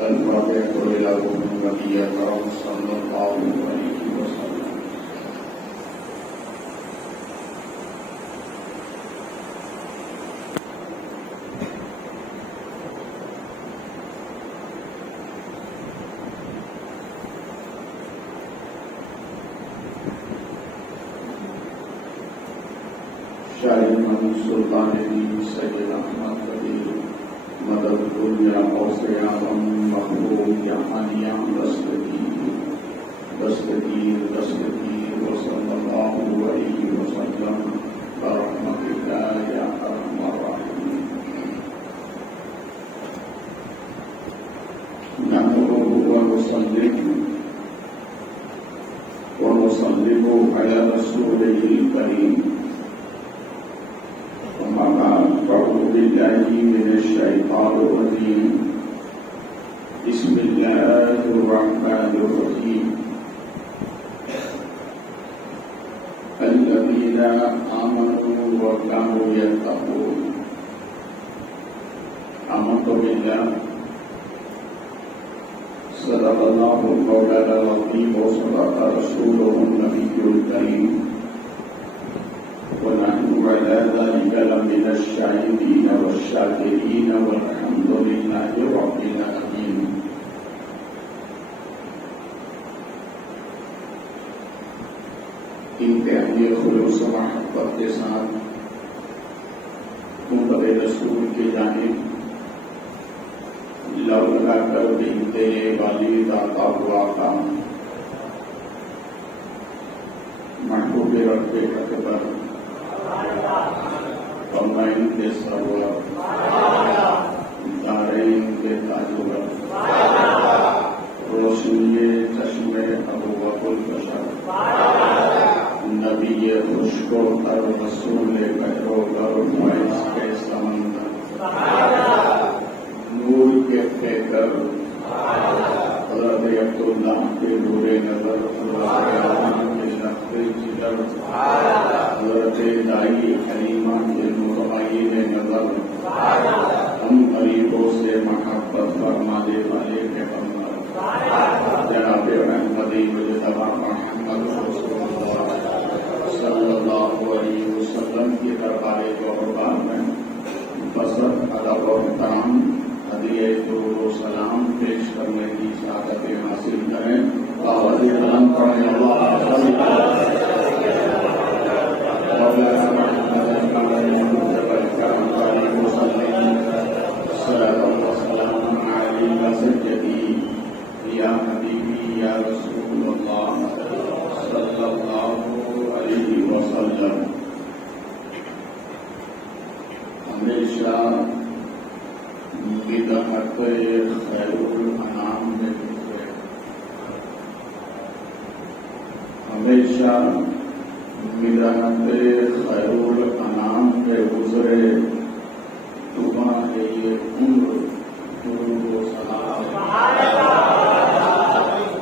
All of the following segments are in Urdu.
الفاتحة إلى النبي الكريم صلى الله عليه وسلم. شاعر محمد سلطان دین سید احمد قدیر مدد دنیا غوث اعظم محبوب جہانیاں دستگیر وصلی اللہ علیہ وسلم برحمتک یا ارحم الراحمین. نحمده ونصلي على رسوله الكريم. أعوذ بالله من الشيطان الرجيم. بسم الله الرحمن الرحيم. الذين آمنوا وكانوا يتقون. آمنت بالله صدق الله مولانا العظيم وصدق رسوله النبي الكريم ونحن على ذلك لمن الشاهدين والشاكرين والحمد لله رب العالمين. انتہائی خلوص و محبت کے ساتھ امت رسول کی جانب لو لگا کر بھیجتے والی داتا ہوا کام محبوب رب اکبر فرمائن کے سرور دارین کے تاجور روشنی چشم ابوبکر البشر نبی خشک و تر رسول بحر و گر فیض کے سمندر نور کے پیکر حضرت عبداللہ کے نور نظر حضرت دائی حلیمہ کے نورعین نظر ہم غریبوں سے محبت فرمانے والے پیغمبر جناب احمدی مجتبی محمد رسول اللہ صلی اللہ علیہ وسلم کی دربار قربان میں بسط ادب و احترام ہدیہ درود و سلام پیش کرنے کی سعادت حاصل کریں. آواز بلند پڑھیں اللہم صل یا حبیبی یا رسول اللہ صلی اللہ علیہ وسلم. ہمیشہ بدعت خیر الانام میں گزرے، ہمیشہ بدعت خیر الانام میں گزرے. تمہاری عمر درود و سلام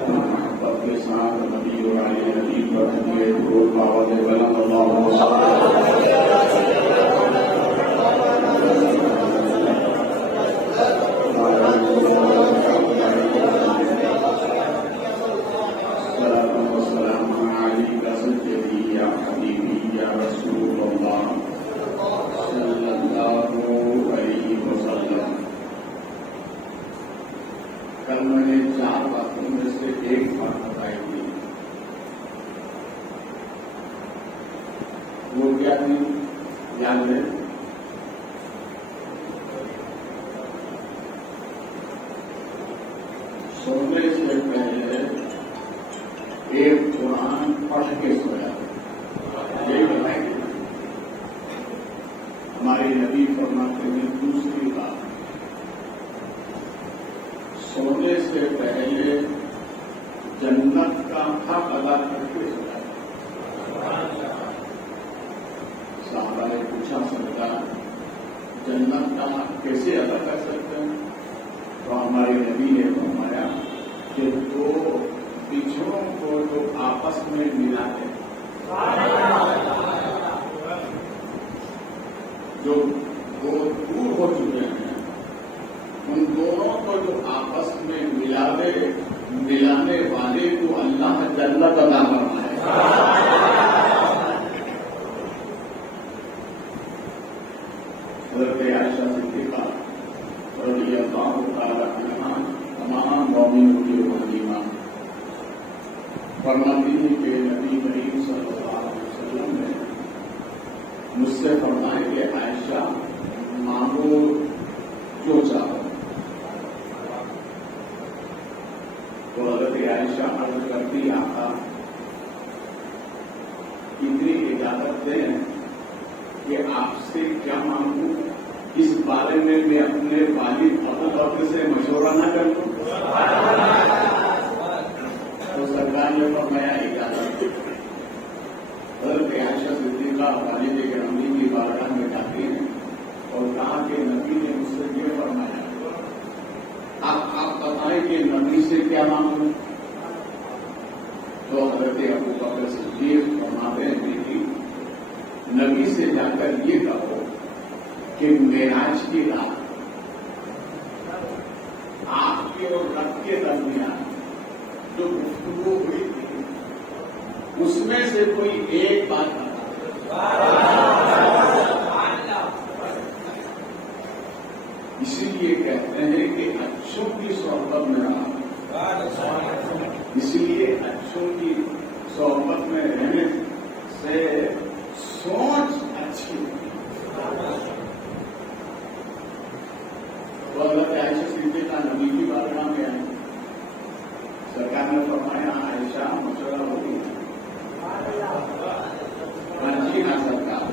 محبت کے ساتھ نبی اور علی نبی پر ہدیہ درود آواز بلند اللہم صل سونے سے پہلے ایک قرآن پڑھ کے سویا. یہ بتائیں ہمارے نبی فرماتے ہیں دوسری بات، سونے سے پہلے جنت کا حق ادا کر کے سویا. صحابہ نے پوچھا سرکار جنت کا حق کیسے ادا کر سکتے ہیں؟ تو ہمارے نبی نے فرمایا کہ دو بچھڑوں کو جو آپس میں ملا ہے، جو دور ہو چکے ہیں، ان دونوں کو جو آپس میں دلانے والے کو اللہ جنت عطا فرمائے۔ حضرت عائشہ صدیقہ رضی اللہ تعالی عنہا تمام مومنوں کی ولیمہ فرماتی ہے کہ نبی کریم صلی اللہ علیہ وسلم نے مجھ سے فرمایا کہ عائشہ مانگو جو چاہو، تو حضرت عائشہ عرض کرتی آقا اتنی اجازت دیں کہ آپ سے کیا مانگوں، اس بارے میں اپنے والد ابو بکر سے مشورہ نہ کر لوں؟ تو سرکار نے فرمایا اجازت۔ حضرت عائشہ صدیقہ والد گرامی کی بارگاہ میں جاتی ہیں اور کہا کہ نبی نے مجھ سے یہ فرمایا، آپ بتائیں کہ نبی سے کیا مانگوں؟ تو حضرت ابو بکر صدیق فرماتے ہیں بیٹی نبی سے جا کر یہ کہو کہ معراج کی رات آپ کے اور رب کے درمیان جو گفتگو ہوئی تھی اس میں سے کوئی ایک بات اسی لیے کہتے ہیں کہ اچھوں کی صحبت میں رہا، اسی لیے اچھوں کی صحبت میں رہنے سے سوچ اچھی ہوتی ہے۔ تو حضرت عائشہ صدیقہ نبی کی بارگاہ میں آئی، سرکار نے فرمایا عائشہ مشورہ ہو گئی، جی ہاں سرکار۔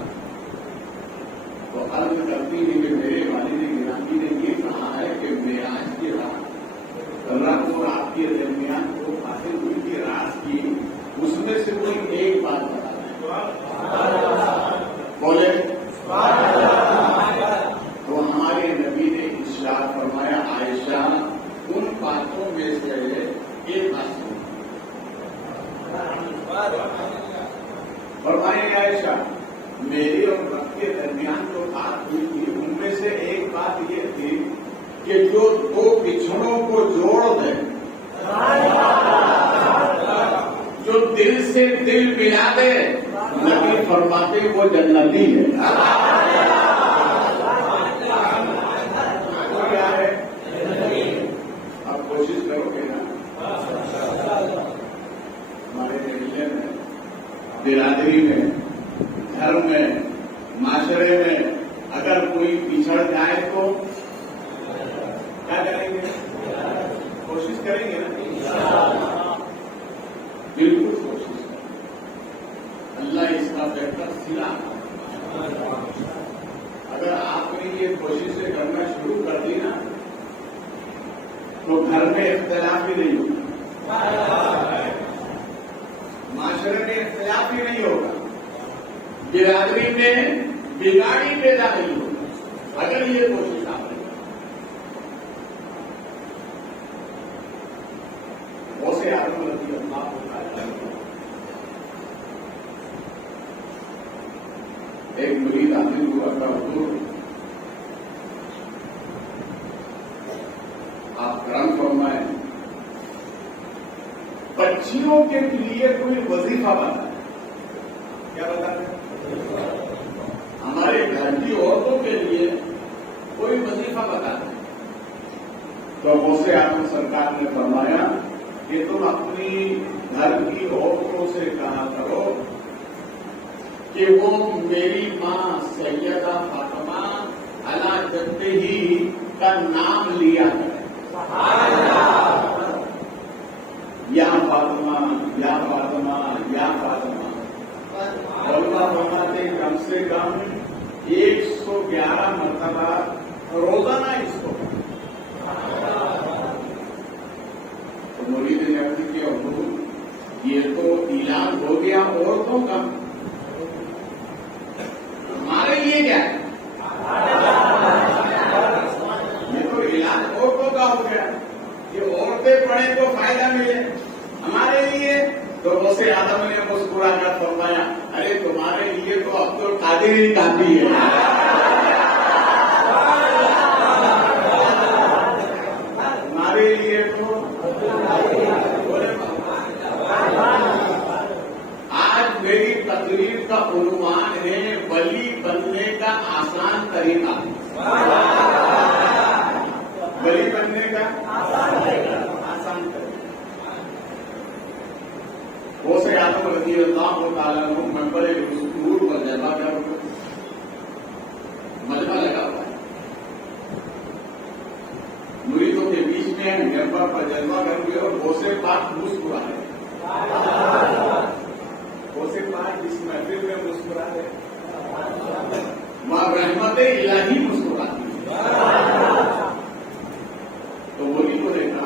تو عرض کرتی ہے کہ میرے والد گرامی نے یہ کہا ہے کہ معراج کی رات رب اور آپ کے درمیان کو حاصل ہوئی کی رات کی اس میں سے کوئی ایک بات بتا دیں، بولے تو ہمارے نبی نے ارشاد فرمایا عائشہ ان باتوں میں سے ایک بات سنو۔ فرمائے عائشہ میری اور رب کے درمیان جو بات ہوئی تھی ان میں سے ایک بات یہ تھی کہ جو دو بچھڑوں کو جوڑ دے، جو دل سے دل ملا دے، نبی فرماتے وہ جنتی ہے۔ کیا ہے؟ آپ کوشش کرو گے نا ہمارے ضلع میں، برادری میں، گھر میں، معاشرے میں اگر کوئی پچھڑ جائے تو کیا کریں گے؟ کوشش کریں گے نا، بالکل کوشش کریں، اللہ اس کا بہتر سلا۔ اگر آپ نے یہ کوششیں کرنا شروع کر دی نا تو گھر میں اختلاف ہی نہیں ہوگا، معاشرے میں اختلاف ہی نہیں ہوگا، برادری میں بگاڑی پیدا نہیں ہوگی اگر یہ کوشش آپ نے۔ غوث اعظم رضی اللہ تعالی عنہ ایک مرید عامل ہوا تھا، حضور آپ کرم فرمائیں بچیوں کے لیے کوئی وظیفہ بنا ہے، کیا بتا ہے؟ ہمارے گھر کی عورتوں کے لیے کوئی وظیفہ بتا ہے۔ تو غوث اعظم سرکار نے فرمایا کہ تم اپنی گھر کی عورتوں سے کہا کرو کہ وہ میری ماں سیدہ فاطمہ علی جدہ کا نام لیا کرے، یا فاطمہ یا فاطمہ یا فاطمہ۔ علماء فرماتے کم سے کم 111 مرتبہ روزانہ اس کو۔ تو مرید نے عرض کیا حضور یہ تو اعلان ہو گیا عورتوں کا، ہمارے لیے کیا ہے؟ یہ تو اعلان عورتوں کا ہو گیا کہ عورتیں پڑھیں تو فائدہ ملے، ہمارے لیے تو غوث اعظم نے مسکرا کر فرمایا ارے تمہارے لیے تو عبد القادر ہی کافی ہے۔ ہمارے ہمارے لیے تو آج میری تقریر کا عنوان ہے ولی بننے کا آسان طریقہ. ولی بننے کا آسان طریقہ. غوث اعظم رضی اللہ تعالیٰ عنہ ممبر نور پر جلوہ کر مجمع لگا ہوا ہے. مریدوں کے بیچ میں ممبر پر جلوہ کر کے اور غوث پاک مسکرا رہے. غوث پاک اس محفل میں مسکرا رہے. وہاں رحمت الہی مسکراتی ہے. تو ولی کو دیکھا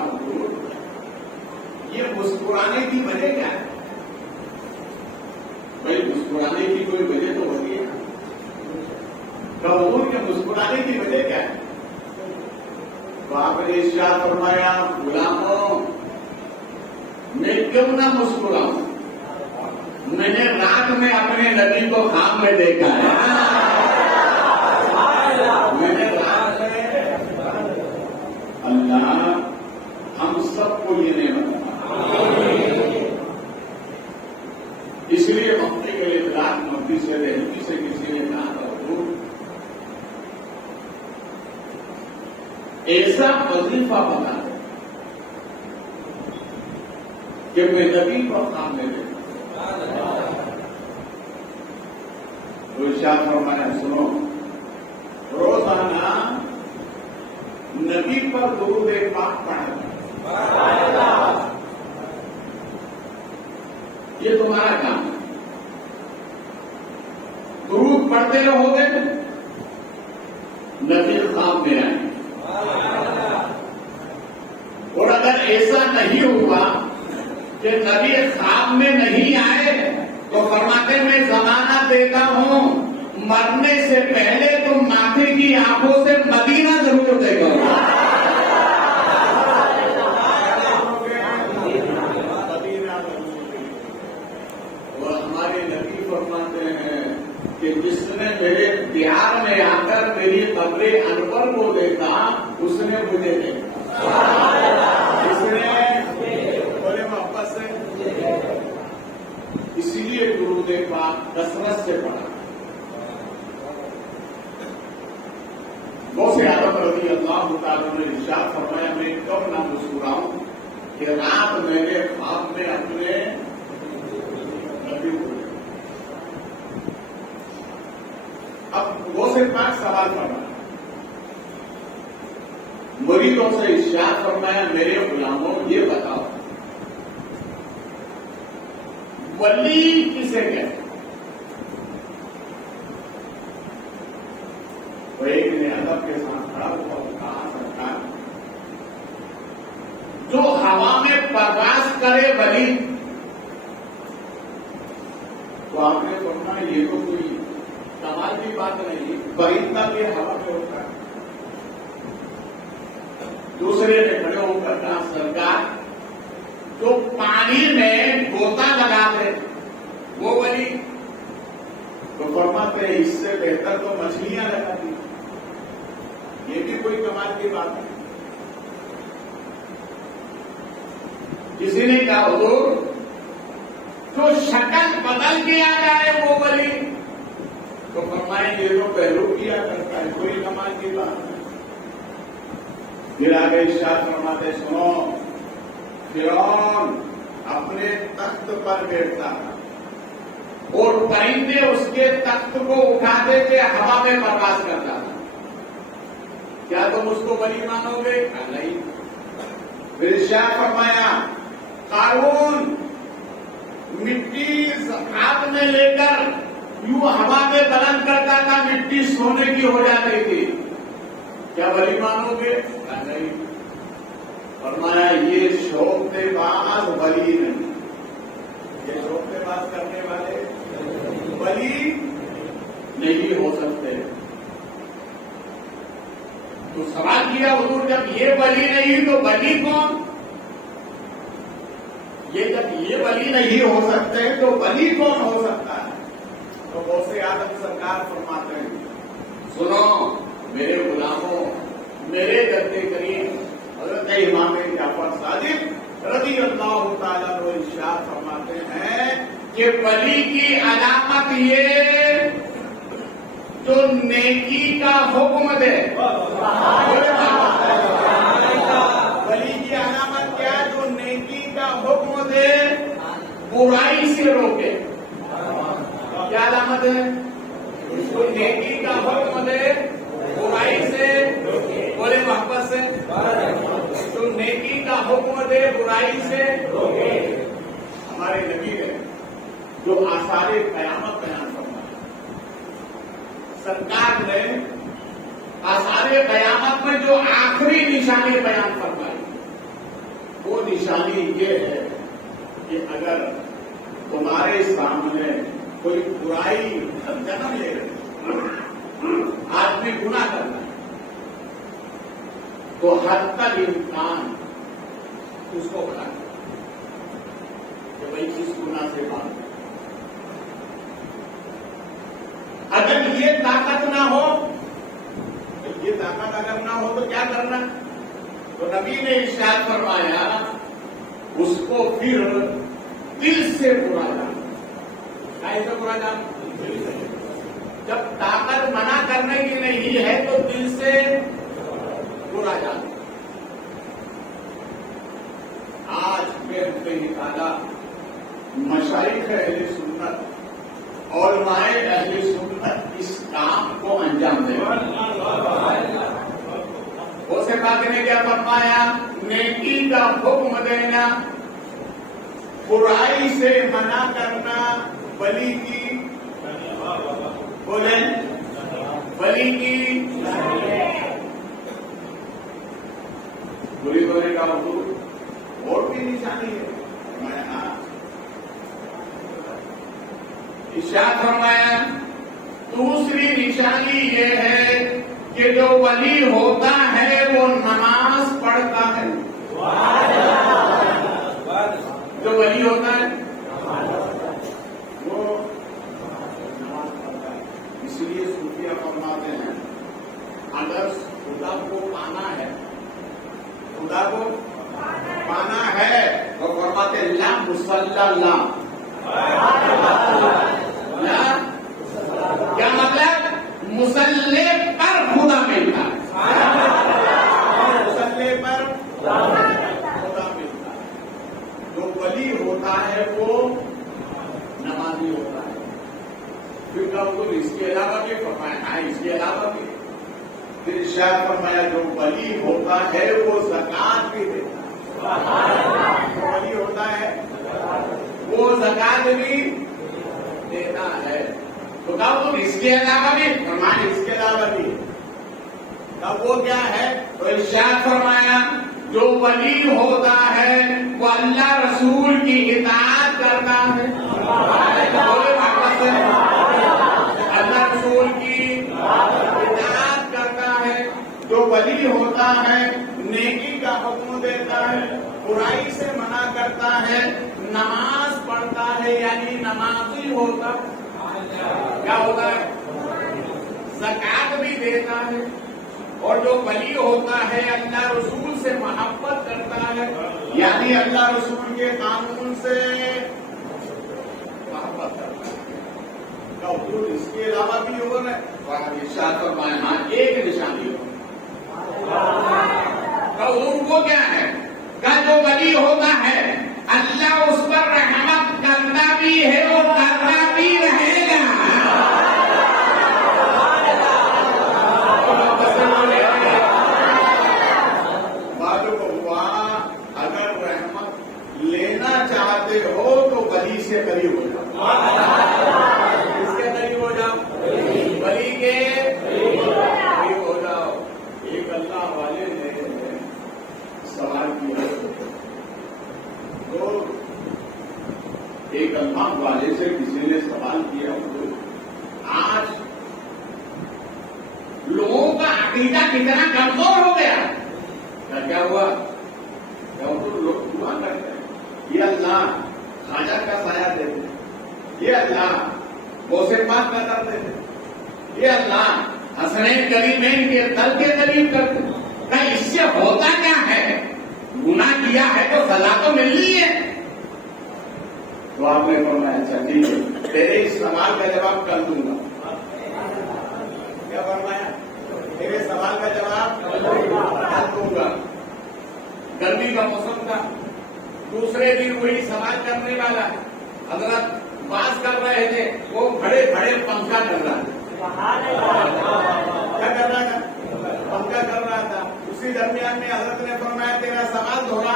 یہ مسکرانے کی وجہ کیا ہے؟ بھائی مسکرانے کی کوئی وجہ تو ہوتی ہے. کبور کے مسکرانے کی وجہ کیا ہے؟ تو آپ نے ارشاد فرمایا غلاموں میں کیوں نہ مسکراؤں؟ میں نے رات میں اپنے نبی کو خواب میں دیکھا ہے. میں نے رات میں اللہ ہم سب کو یہ نہیں بتا. اس لیے مفتی کے لیے رات مفتی سے رہنی سے کسی نے کہا تھا ایسا وظیفہ بنا ہے کہ میں نبی کو خواب میں دیکھا. تو ارشاد فرمایا سنو روزانہ نبی پر درود پاک پڑھنا یہ تمہارا کام ہے. درود پڑھتے رہو گے نبی خواب میں آئیں. اور اگر ایسا نہیں ہوا کہ نبی خواب میں نہیں آئے تو فرماتے میں زمانہ دیتا ہوں مرنے سے پہلے تم ماتھے کی آنکھوں سے مدینہ ضرور دیکھو. اور ہمارے نبی فرماتے ہیں کہ جس نے میرے بہار میں آ کر میری قبر انور کو دیکھا اس نے مجھے دیکھا. اس نے بڑے محبت سے اسی لیے درود پاک کثرت سے پڑھا. غوث اعظم رضی اللہ تعالیٰ نے ارشاد فرمایا میں کب نہ مسکراؤں کہ رات میں نے خواب میں اپنے نبی کو دیکھا. اب غوث پاک سوال کرنا مریدوں سے ارشاد فرمایا میرے غلاموں یہ بتاؤ ولی کسے کہتے؟ تو ایک نے ادب کے ساتھ کھڑا ہوا کہا سرکار جو ہوا میں پرواز کرے ولی. تو آپ نے فرمایا یہ تو کوئی کمال کی بات نہیں. پرندہ بھی ہوا میں ہوتا ہے. دوسرے نے کھڑے ہو کر کہا سرکار جو پانی میں گوتا لگا دے وہ ولی. تو فرماتے ہیں اس سے بہتر تو مچھلیاں لگاتی. یہ بھی کوئی کمال کی بات نہیں. کسی نے کہا حضور جو شکل بدل کے آ جائے وہ ولی. تو فرمائیں یہ تو پہلو کیا کرتا ہے کوئی کمال کی بات نہیں. پھر آگے ارشاد فرماتے سنو فرعون اپنے تخت پر بیٹھتا تھا اور پرندے اس کے تخت کو اٹھاتے تھے ہوا میں پرواز کرتا تھا. کیا تم اس کو ولی مانو گے؟ نہیں. پھر ارشاد فرمایا قارون مٹی ہاتھ میں لے کر یوں ہوا میں بلند کرتا تھا مٹی سونے کی ہو جاتی تھی. کیا ولی مانو گے؟ نہیں. فرمایا یہ شوق باز ولی نہیں. یہ شوق باز کرنے والے ولی نہیں ہو سکتے. تو سوال کیا حضور جب یہ ولی نہیں تو ولی کون؟ یہ جب یہ ولی نہیں ہو سکتے تو ولی کون ہو سکتا ہے؟ تو غوث اعظم سرکار فرماتے ہیں سنو میرے غلاموں میرے جد کریم حضرت امام جعفر صادق رضی اللہ تعالیٰ عنہ ارشاد فرماتے ہیں کہ ولی کی علامت یہ جو نیکی کا حکم دے. ولی کی علامت کیا؟ جو نیکی کا حکم دے، برائی سے روکے. کیا علامت ہے؟ جو نیکی کا حکم دے، برائی سے بولے، محبت سے. جو نیکی کا حکم دے، برائی سے روکے. ہمارے نبی نے جو آثار قیامت بیان فرمایا، سرکار نے آثار قیامت میں جو آخری نشانی بیان فرمائی، وہ نشانی یہ ہے کہ اگر تمہارے سامنے کوئی برائی جنم لے رہی، آدمی گناہ کرنا ہے، تو حد تک امکان اس کو بڑھا کہ بھائی کس گناہ سے بات. اگر یہ طاقت نہ ہو، یہ طاقت اگر نہ ہو تو کیا کرنا؟ تو نبی نے ارشاد فرمایا اس کو پھر دل سے برا جانا. کیسے برا جانا؟ جب طاقت منع کرنے کی نہیں ہے تو دل سے برا جانا. آج میں تعالیٰ مشائخ اہل سنت اور علماء اہل سنت اس کام کو انجام دے. اس کے بعد نے کیا فرمایا؟ نیکی کا حکم دینا، برائی سے منع کرنا، ولی کی بولے، ولی کی بری بولے کا حضور اور بھی نشانی ہے. ارشاد فرمایا دوسری نشانی یہ ہے کہ جو ولی ہوتا ہے وہ نماز پڑھتا ہے. جو ولی ہوتا ہے وہ نماز پڑھتا ہے. اس لیے صوفیہ فرماتے ہیں اگر خدا کو پانا ہے، خدا کو پانا ہے تو فرماتے لا مصلی لا. کیا مطلب؟ مسلح پر خدا ملتا ہے. مسلح پر خدا ملتا ہے. جو ولی ہوتا ہے وہ نمازی ہوتا ہے. پھر تو اس کے علاوہ بھی فرمایا، اس کے علاوہ بھی پھر ارشاد فرمایا جو ولی ہوتا ہے وہ زکات بھی دیتا ہے. ولی ہوتا ہے وہ زکات بھی دیتا ہے. تو کہا اس کے علاوہ بھی فرمایا، اس کے علاوہ بھی تب وہ کیا ہے؟ تو ارشاد فرمایا جو ولی ہوتا ہے وہ اللہ رسول کی اطاعت کرتا ہے. اللہ رسول کی اطاعت کرتا ہے. جو ولی ہوتا ہے نیکی کا حکم دیتا ہے، برائی سے منع کرتا ہے، نماز پڑھتا ہے، یعنی نمازی ہوتا ہے. کیا ہوتا ہے؟ زکات بھی دیتا ہے. اور جو ولی ہوتا ہے اللہ رسول سے محبت کرتا ہے، یعنی اللہ رسول کے قانون سے محبت کرتا ہے. اس کے علاوہ بھی ہوگا ارشاد فرمایا ہاں ایک نشانی ہو. وہ کیا ہے؟ کہ جو ولی ہوتا ہے اللہ اس پر رحمت کرتا بھی ہے اور کرتا بھی رہے گا. معلوم ہوا اگر رحمت لینا چاہتے ہو تو ولی سے قریب ہو جاؤ. اس کے قریب ہو جاؤ، ولی کے قریب ہو جاؤ. ایک اللہ والے نے سوال کیا تو ایک اللہ والے سے کسی نے سوال کیا آج لوگوں کا عقیدہ کتنا کمزور ہو گیا. کیا ہوا؟ لوگ دعا کرتے ہیں یہ اللہ خواجہ کا سایہ دیتے، یہ اللہ غوث پاک کا کر دیتے، یہ اللہ حسنین کریمین کے تل کے قریب کرتے. اس سے ہوتا کیا ہے؟ کیا ہے تو سزا تو ملنی ہے. تو آپ نے فرمایا اچھا ٹھیک ہے, تیرے اس سوال کا جواب کل دوں گا. کیا فرمایا؟ تیرے سوال کا جواب کل دوں گا. گرمی کا موسم تھا, دوسرے دن وہی سوال کرنے والا حضرت بات کر رہے تھے, وہ کھڑے کھڑے پنکھا کر رہا تھا. کیا کر رہا تھا؟ پنکھا کر رہا تھا. اسی درمیان میں حضرت نے فرمایا تیرا سوال دھونا.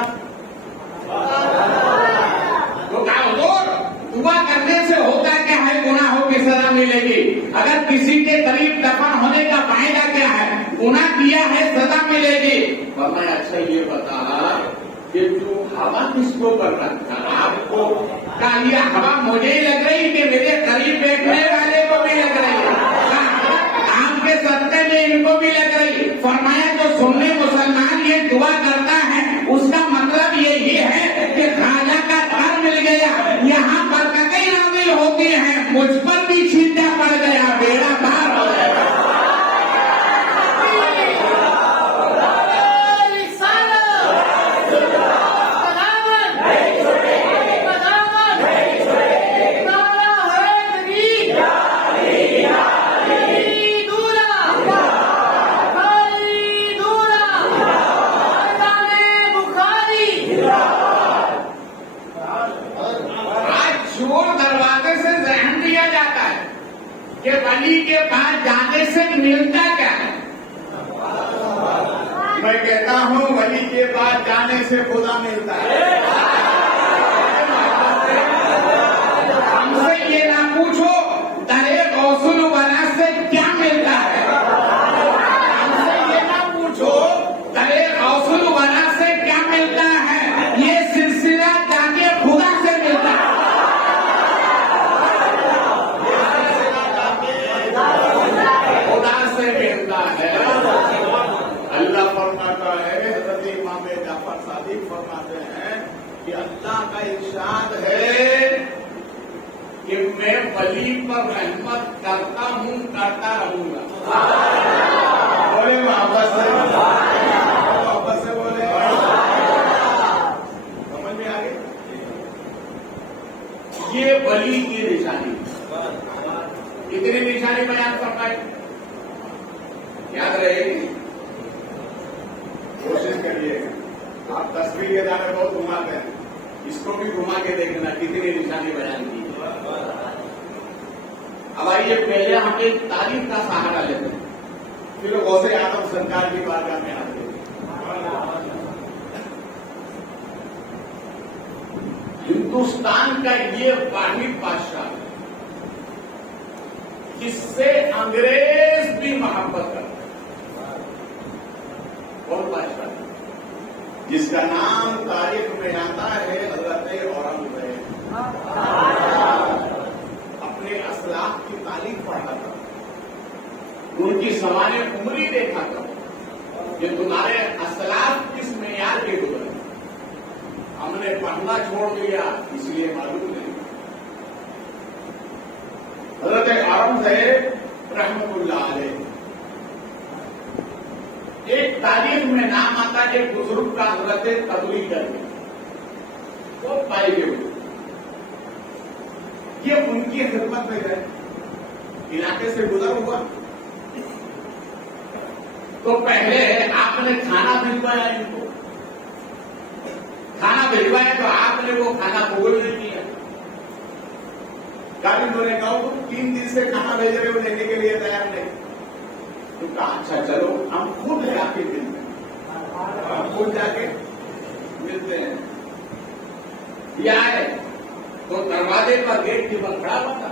تو کہا حضور دعا کرنے سے ہوتا کیا ہے؟ گناہوں کی سزا ملے گی. اگر کسی کے قریب دفن ہونے کا فائدہ کیا ہے؟ گناہ کیا ہے سزا ملے گی. فرمایا اچھا یہ بتا کہ جو ہوا کس کو کر رکھا آپ کو؟ کہا یہ ہوا مجھے ہی لگ رہی کہ میرے قریب بیٹھنے والے کو بھی لگ رہی ہے؟ آم کے سستے میں ان کو بھی لگ رہی. فرمایا جو سننے مسلمان یہ دعا کرتا ہے اس کا مطلب یہی ہے کہ خواجہ کا گھر مل گیا, یہاں برکتیں نازل ہوتی ہیں, مجھ پر بھی چھینٹا پڑ گیا, بیڑا پار ہو گیا. کہ ولی کے پاس جانے سے ملتا کیا ہے؟ میں کہتا ہوں ولی کے پاس جانے سے خدا ملتا ہے. ہم سے یہ نہ پوچھو درے غوث الورا سے کیا ملتا ہے. ہم سے یہ نہ پوچھو درے غوث الورا سے کیا ملتا ہے. یہ سلسلہ جا کے خدا سے ملتا ہے. اللہ فرماتا ہے, حضرت امام جعفر صادق فرماتے ہیں کہ اللہ کا ارشاد ہے کہ میں ولی پر رحمت کرتا ہوں, کرتا رہوں گا. بولے محبت سے, محبت سے بولے. سمجھ میں آ گئی یہ ولی کی نشانی. کتنی نشانی بیان کرتا ہے یاد رہے گی. کوشش کریے گا. آپ تصویر کے دانے بہت گھماتے ہیں, اس کو بھی گھما کے دیکھنا کتنی نشانی بیان کی. اب آئیے پہلے ہم ایک تاریخ کا سہارا لیتے ہیں, پھر غوث اعظم سرکار کی بارگاہ میں آتے ہیں. ہندوستان کا یہ واحد بادشاہ جس سے انگریز بھی محبت کرتے ہیں. کون بادشاہ جس کا نام تاریخ میں آتا ہے حضرت اورنگزیب. اپنے اسلاف کی تعلیم پڑھا تھا, ان کی سوانح عمری دیکھا تھا کہ تمہارے اسلاف کس معیار کے گزرے. ہم نے پڑھنا چھوڑ دیا اس لیے معلوم نہیں. حضرت اورنگزیب رحمۃ اللہ علیہ ایک تاریخ میں نام آتا ہے ایک بزرگ کا حضرت قتل کر کے وہ پائے گئے. یہ ان کی خدمت میں گئے, علاقے سے گزر ہوا تو پہلے آپ نے کھانا بھجوایا ان کو. کھانا بھجوایا تو آپ نے وہ کھانا قبول نہیں کیا. کابل نے کہا تم 3 دن سے کھانا بھیج رہے ہو, لینے کے لیے تیار نہیں. تو کہا اچھا چلو ہم خود جا کے ملتے ہیں. ہم خود جا کے ملتے ہیں. یہ آئے تو دروازے پر گیٹ کی پر کھڑا ہوا تھا.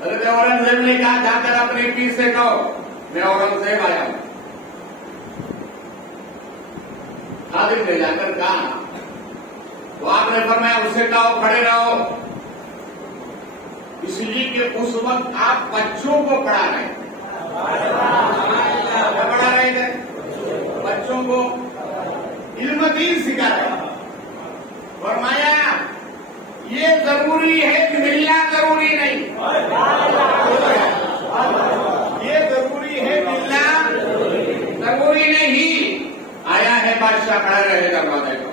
حضرت اورنگزیب نے کہا جا کر اپنے پیر سے کہو میں اورنگزیب آیا ہوں. خادم نے جا کر کہا تو آپ نے فرمایا اس سے کہو کھڑے رہو, اس لیے کہ اس وقت آپ بچوں کو پڑھا رہے تھے. پڑھا رہے تھے بچوں کو علم دین سکھا رہے. فرمایا یہ ضروری ہے کہ ملنا ضروری نہیں. یہ ضروری ہے ملنا ضروری نہیں. آیا ہے بادشاہ کھڑا رہے دروازے کا.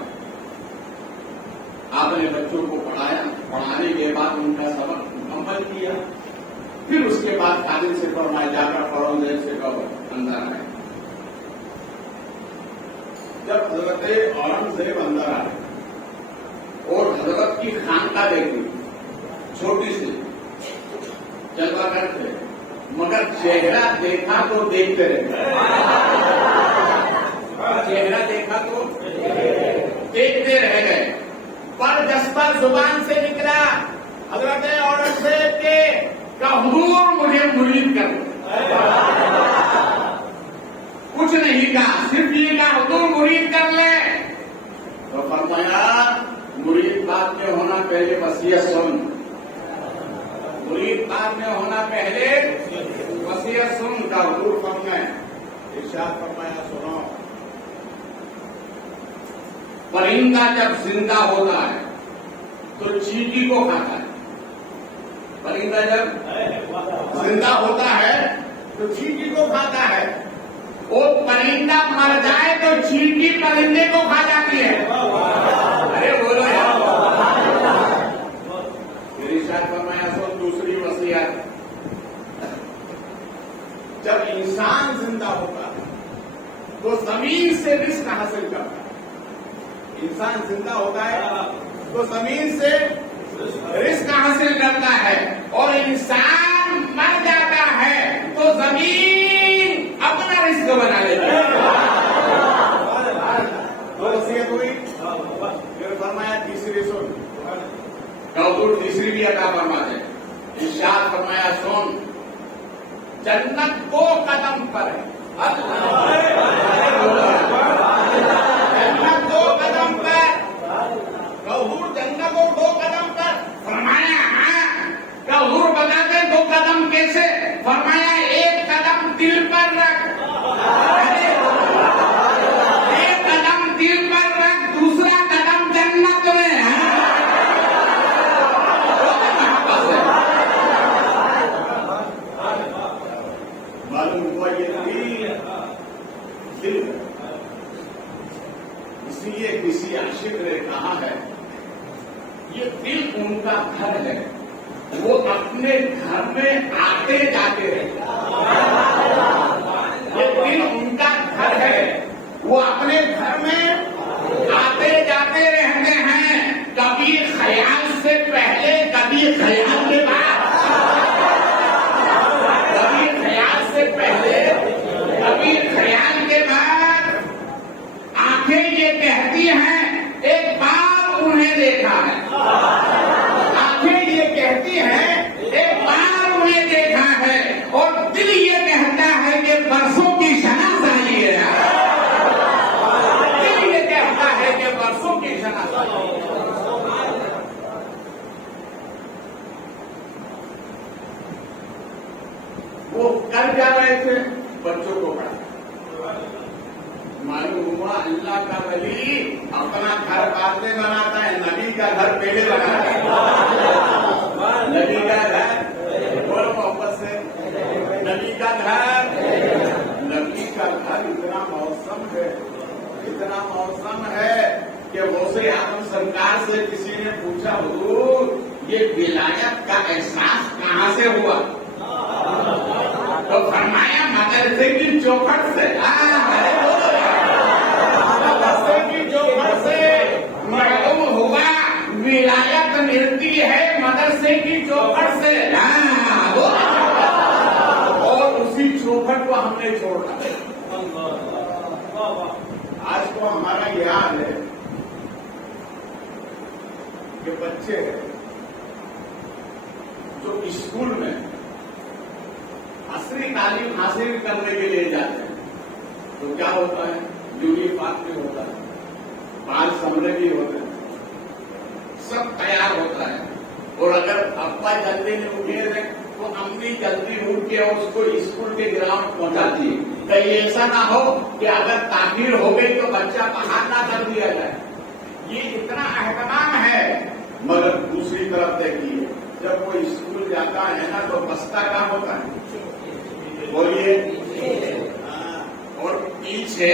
آپ نے بچوں کو پڑھایا, پڑھانے کے بعد ان کا سبق مکمل کیا, پھر اس کے بعد خادم سے فرمایا جا کر پڑھو, دیر سے کب اندر آئے. جب حضرت اورنگزیب اندر آئے اور حضرت کی خانقاہ دیکھی, چھوٹی سی چلوا کرتے, مگر چہرہ دیکھا تو دیکھتے رہے, چہرہ دیکھا تو دیکھتے رہ گئے. پر جذبہ زبان سے نکلا حضرت اورنگزیب کے کہ حضور مجھے مرید کر دو. کچھ نہیں کہا, صرف یہ کہا حضور مرید کر لے. تو فرمایا مرید بعد میں ہونا, پہلے وصیت سن. مرید بعد میں ہونا, پہلے وصیت سن کا حضور فرمائے. ارشاد فرمایا سنو, پرندہ جب زندہ ہوتا ہے تو چینٹی کو کھاتا ہے. پرندہ جب زندہ ہوتا ہے تو چینٹی کو کھاتا ہے. وہ پرندہ مر جائے تو چینٹی پرندے کو کھا جاتی ہے. ارے بولو یار. ارشاد فرمایا سو دوسری وصیت, جب انسان زندہ ہوتا ہے تو زمین سے رزق حاصل کرتا ہے. انسان زندہ ہوتا ہے تو زمین سے رزق حاصل کرتا ہے, اور انسان مر جاتا ہے تو زمین اپنا رزق بنا لیتی ہے. دو وصیت ہوئی. پھر فرمایا تیسری سن, حضور تیسری بھی عطا فرما دے. ارشاد فرمایا سن, جنت دو قدم پر ہے. جنت دو قدم پر. حضور جنت کو دو قدم پر. فرمایا ہاں. حضور بتاتے دو قدم کیسے؟ فرمایا ایک قدم دل پر رکھ, ایک قدم دل پر رکھ, دوسرا قدم جنت میں. معلوم ہوا یہ دل. اس لیے کسی عاشق نے کہا ہے یہ دل ان کا گھر ہے, وہ اپنے گھر میں آتے جاتے رہتے. یہ دل ان کا گھر ہے, وہ اپنے گھر میں آتے جاتے رہتے ہیں. کبھی خیال سے پہلے, کبھی خیال کے بعد, کبھی خیال سے پہلے, کبھی خیال کے بعد. آنکھیں یہ کہتی ہیں ایک بار انہیں دیکھا ہے. آنکھیں یہ کہتی ہیں ایک بار انہیں دیکھا ہے, اور دل یہ کہتا ہے کہ برسوں کی شناخت آئی ہے. دل یہ کہتا ہے کہ برسوں کی شناخت آئی ہے. وہ کر جا رہے تھے, بچوں کو پڑھا. معلوم ہوا اللہ کا ولی اپنا گھر بعد میں بناتا ہے, نبی کا گھر پہلے بناتا ہے. نبی کا گھر اور محبت سے, نبی کا گھر, نبی کا گھر اتنا موسم ہے, اتنا موسم ہے کہ غوث اعظم سرکار سے کسی نے پوچھا حضور یہ ولایت کا احساس کہاں سے ہوا؟ تو فرمایا مدرسے کی چوکھٹ سے. مدرسے کی چوکھٹ سے معلوم ہوا ولایت ملتی ہے مدرسے کی چوکھٹ سے. اور اسی چوکھٹ کو ہم نے چھوڑا. آج کو ہمارا یہ حال ہے کہ بچے جو اسکول میں عصری تعلیم حاصل کرنے کے لیے جاتے ہیں تو کیا ہوتا ہے, یونیفارم بھی ہوتا ہے, بال سمرے بھی ہوتے ہیں, سب تیار ہوتا ہے. اور اگر ابا جلدی میں اٹھے رہے تو امی جلدی اٹھ کے اس کو اسکول کے گراؤنڈ پہنچاتی ہے. کہیں ایسا نہ ہو کہ اگر تاخیر ہو گئی تو بچہ باہر نہ کر دیا جائے. یہ اتنا اہتمام ہے. مگر دوسری طرف دیکھیے جب وہ اسکول جاتا ہے نا تو بستہ کہاں ہوتا ہے, بولیے, اور پیچھے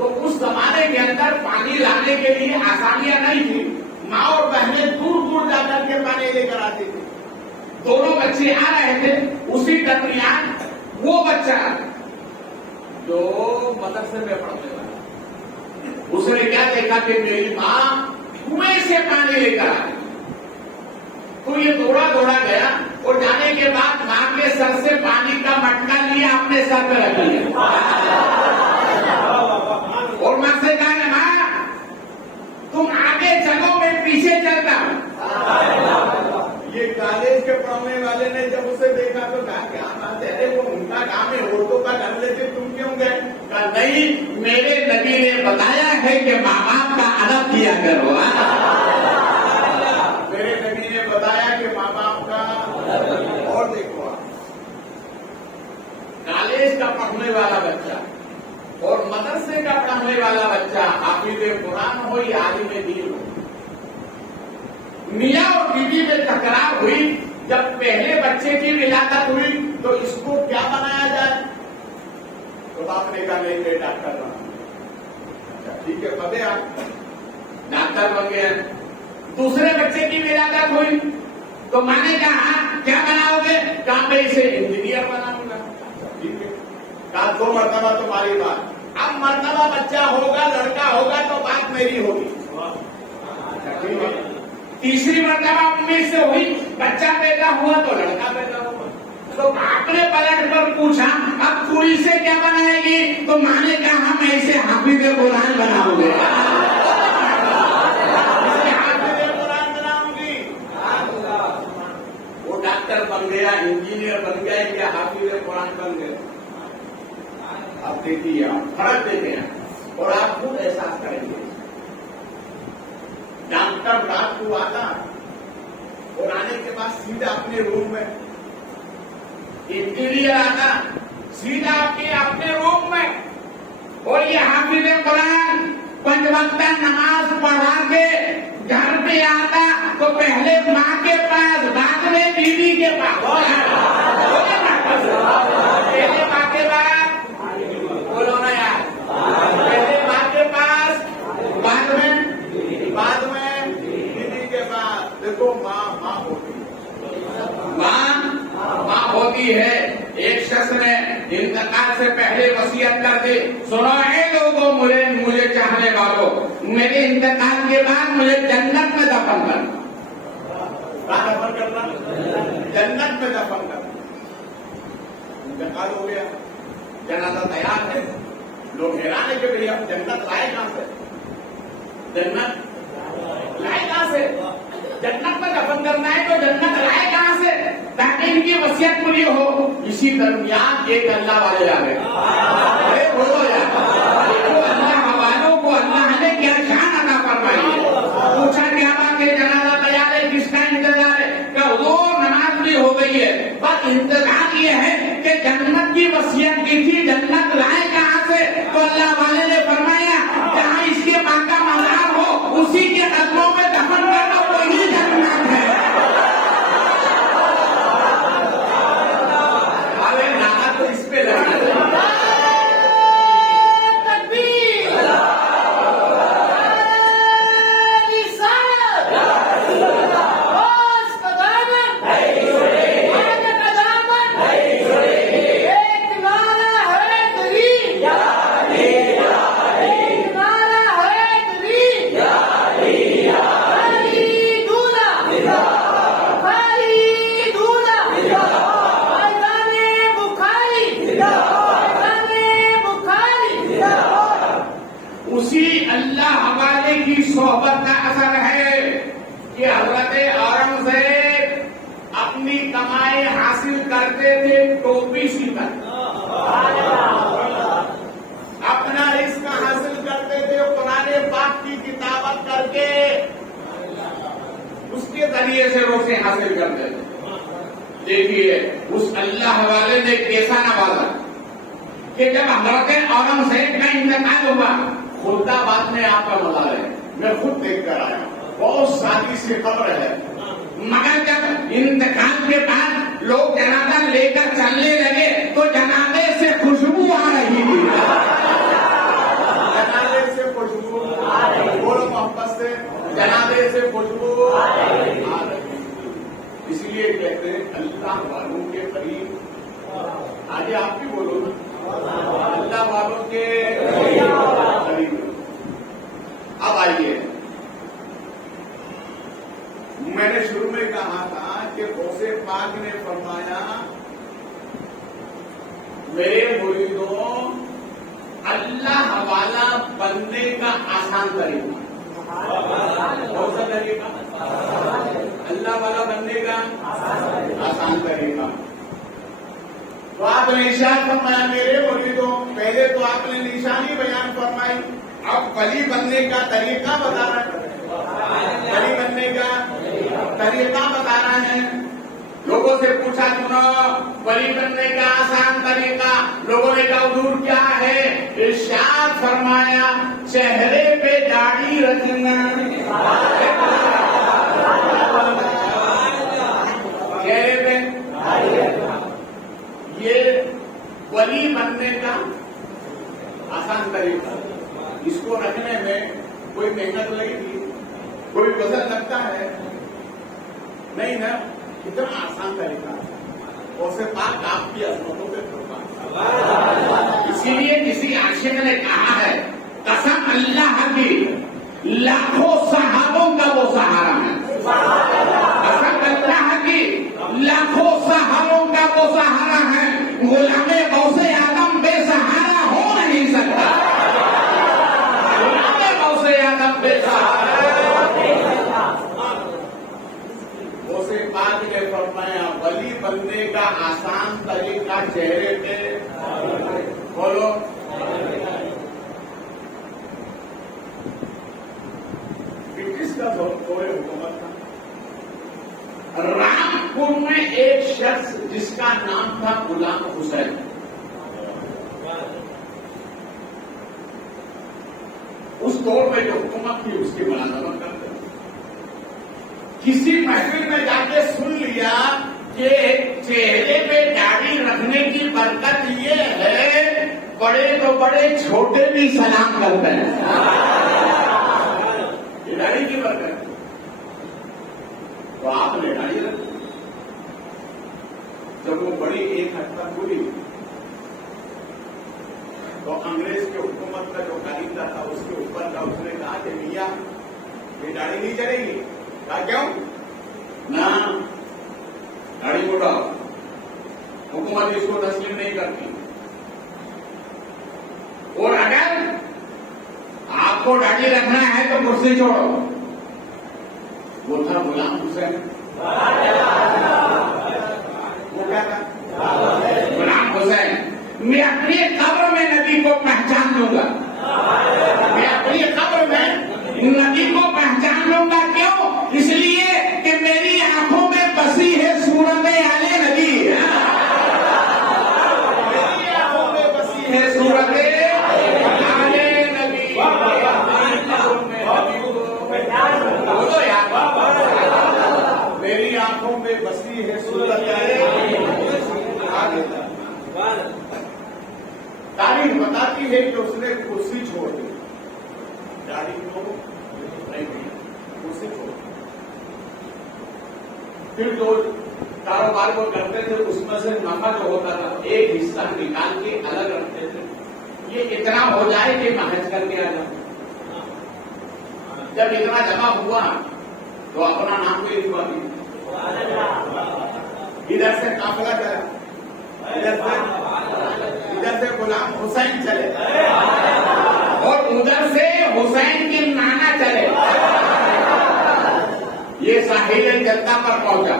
تو اس زمانے کے اندر پانی لانے کے لیے آسانیاں نہیں تھی. ماں اور بہنیں دور دور جا کر کے پانی لے کر آتی تھی. دونوں بچے آ رہے تھے. اسی درمیان وہ بچہ جو مدرسے میں پڑھنے والا, اس نے کیا دیکھا کہ میری ماں کنویں سے پانی لے کر آئی. تو یہ دوڑا دوڑا گیا اور جانے کے بعد ماں کے سر سے پانی کا مٹکا لیا, اپنے سر پہ رکھ لیا اور ماں سے کہا کہ ماں تم آگے چلو میں پیچھے چلتا ہوں. یہ کالج کے پڑھنے والے نے جب اسے دیکھا تو کہا کیا بات ہے, وہ ان کا کام ہے, اردو کا کر لیتے, تم کیوں گئے؟ کہا نہیں, میرے نبی نے بتایا ہے کہ ماں باپ کا ادب کیا کرو. میرے نبی نے بتایا کہ ماں باپ کا. اور دیکھو آپ, کالج کا پڑھنے والا بچہ اور مدرسے کا پڑھنے والا بچہ, حافظ قرآن ہو یا عالم دین ہو, میاں اور بیوی میں تکرار ہوئی. جب پہلے بچے کی ولادت ہوئی تو اس کو کیا بنایا جائے؟ تو باپ نے کہا نہیں, ڈاکٹر بنا. اچھا ٹھیک ہے, پتہ آپ ڈاکٹر بن گئے. دوسرے بچے کی ولادت ہوئی تو ماں نے کہا کیا بناؤ گے؟ کہا میں اسے انجینئر بناؤں گا. ٹھیک ہے, کہا 2 مرتبہ تمہاری بات. اب مرتبہ بچہ ہوگا, لڑکا ہوگا تو بات میری ہوگی. ٹھیک ہے, تیسری مرتبہ امید سے ہوئی, بچہ پیدا ہوا تو لڑکا پیدا ہوا. تو آپ نے پلٹ پر پوچھا اب تو اسے کیا بنائے گی؟ تو ماں نے کہا میں اسے حافظ قرآن بناؤں گے. ڈاکٹر بن گیا, انجینئر بن گیا, یا حافظ قرآن بن گیا؟ آپ دیکھیے, آپ فرق دیکھیں اور آپ خود احساس کریں گے. ڈاکٹر رات کو آتا اور آنے کے بعد سیدھا اپنے روم میں, انجینئر آتا سیدھا اپنے روم میں, اور یہ حافظ قرآن 5 وقت نماز پڑھا کے گھر پہ آتا تو پہلے ماں کے پاس, بعد میں بیوی کے پاس. پہلے ماں کے پاس, بولو نا یار, پہلے ماں کے پاس, بعد میں بیوی کے پاس. دیکھو ماں ہوتی ہے, ماں ہوتی ہے. ایک شخص نے انتقال سے پہلے وصیت کر دی, سنو اے لوگوں مجھے چاہنے والوں, میرے انتقال کے بعد مجھے جنت میں دفن کرنا. دفن کرنا, جنت میں دفن کرنا. انتقال ہو گیا, جنازہ تیار ہے, لوگ حیران ہے کہ بھئی اب جنت لائے کہاں سے؟ جنت لائے کہاں سے؟ جنت میں دفن کرنا ہے تو جنت لائے کہاں سے تاکہ ان کی وصیت پوری ہو. اسی درمیان ایک اللہ والے آ گئے. ارے بولو یار, اللہ والوں کو اللہ نے کیا شان عطا فرمائی ہے. پوچھا کیا بات ہے, جنازہ تیار ہے, کس کا انتظار ہے؟ کہ حضور نماز بھی ہو گئی ہے, پر انتظار یہ ہے کہ جنت کی وصیت کی تھی, جنت لائے کہاں سے؟ تو اللہ والے نے فرمایا جہاں اس کے ماں کا مزار ہو اسی کے قدموں میں دفن کرنا وہی جنت ہے. ارے نہ تو اس پہ لگنا چاہیے. صحبت کا اثر ہے کہ حضرت اورنگزیب اپنی کمائی حاصل کرتے تھے ٹوپی سی کر, اپنا رزق حاصل کرتے تھے قرآن پاک کی کتابت کر کے, اس کے ذریعے سے روزے حاصل کرتے تھے. دیکھیے اس اللہ والے نے کیسا نوازا کہ جب حضرت اورنگزیب کا انتقال ہوا, خود بات میں آپ کا مزہ ہے, میں خود دیکھ کر آیا, بہت سادی سی خبر ہے, مگر جب انتقال کے بعد لوگ جنازہ لے کر چلنے لگے تو جنازے سے خوشبو آ رہی تھی. لیے کہتے ہیں اللہ والوں کے قریب. آگے آپ بھی بولو نا, اللہ والوں کے قریب. اب آئیے, میں نے شروع میں کہا تھا کہ غوث پاک نے فرمایا میرے مریدوں اللہ والا بننے کا آسان طریقہ, کون سا طریقہ؟ اللہ والا بننے کا آسان طریقہ. تو آپ نے ارشاد فرمایا میرے مریدوں, پہلے تو آپ نے نشانی بیان فرمائی, اب ولی بننے کا طریقہ بتا رہے ہیں. ولی بننے کا طریقہ بتا رہے ہیں. لوگوں سے پوچھا سنو ولی بننے کا آسان طریقہ, لوگوں نے کہا حضور کیا ہے؟ ارشاد فرمایا چہرے پہ داڑھی رکھنا. چہرے پہ یہ ولی بننے کا آسان طریقہ. اس کو رکھنے میں کوئی محنت لگے گی, کوئی وزن لگتا ہے نہیں نا, اتنا آسان طریقہ. غوث پاک آپ کی عظمتوں پہ قربان. اسی لیے کسی عاشق نے کہا ہے قسم اللہ کی لاکھوں صحابوں کا وہ سہارا ہے. قسم اللہ کی لاکھوں صحابوں کا وہ سہارا ہے. غلام غوث اعظم بے سہارا ہو نہیں سکتا. غلام غوث اعظم بے سہارا. غوث پاک نے فرمایا ولی بننے کا آسان طریقہ چہرے پہ بولو. کس کا دور حکومت تھا؟ رامپور میں ایک شخص جس کا نام تھا غلام حسین. اس دور میں جو حکومت تھی اس کی ملازمت کرتے تھے. کسی محفل میں جا کے سن لیا کہ چہرے پہ داڑھی رکھنے کی برکت یہ ہے بڑے تو بڑے چھوٹے بھی سلام کرتے ہیں. یہ داڑھی کی برکت. تو آپ نے داڑھی رکھی. جب وہ بڑی ایک حد تک ہوئی تو انگریز کے حکومت کا جو کاریندہ تھا اس کے اوپر کا اس نے کہا کہ میاں یہ داڑھی نہیں چلے گی. کہا کیوں؟ نہ داڑھی موٹا, حکومت اس کو تسلیم نہیں کرتی. اور اگر آپ کو داڑھی رکھنا ہے تو کرسی چھوڑو. وہ تھا غلام حسین. وہ کیا تھا؟ غلام حسین. میں اپنی قبر میں نبی کو پہچان دوں گا. میں اپنی قبر میں نبی کو پہچان لوں گا. کیوں؟ اس لیے کہ میری آنکھوں میں بسی ہے صورت آل نبی. میری آنکھوں میں بسی ہے صورت آل نبی. بولو یار, میری آنکھوں میں بسی ہے صورت آل نبی. تاریخ بتاتی ہے کہ اس نے کرسی چھوڑ دی. داڑھی کو نہیں دی, کرسی چھوڑ دی. پھر جو کاروبار کو کرتے تھے اس میں سے نفع جو ہوتا تھا ایک حصہ نکال کے الگ رکھتے تھے. یہ اتنا ہو جائے کہ محض کر کے آ جاؤ. جب اتنا جمع ہوا تو اپنا نام بھی لکھوا دیا. ادھر سے قافلہ چلا, ادھر سے غلام حسین چلے اور ادھر سے حسین کے نانا چلے. یہ ساحل جدہ پر پہنچا.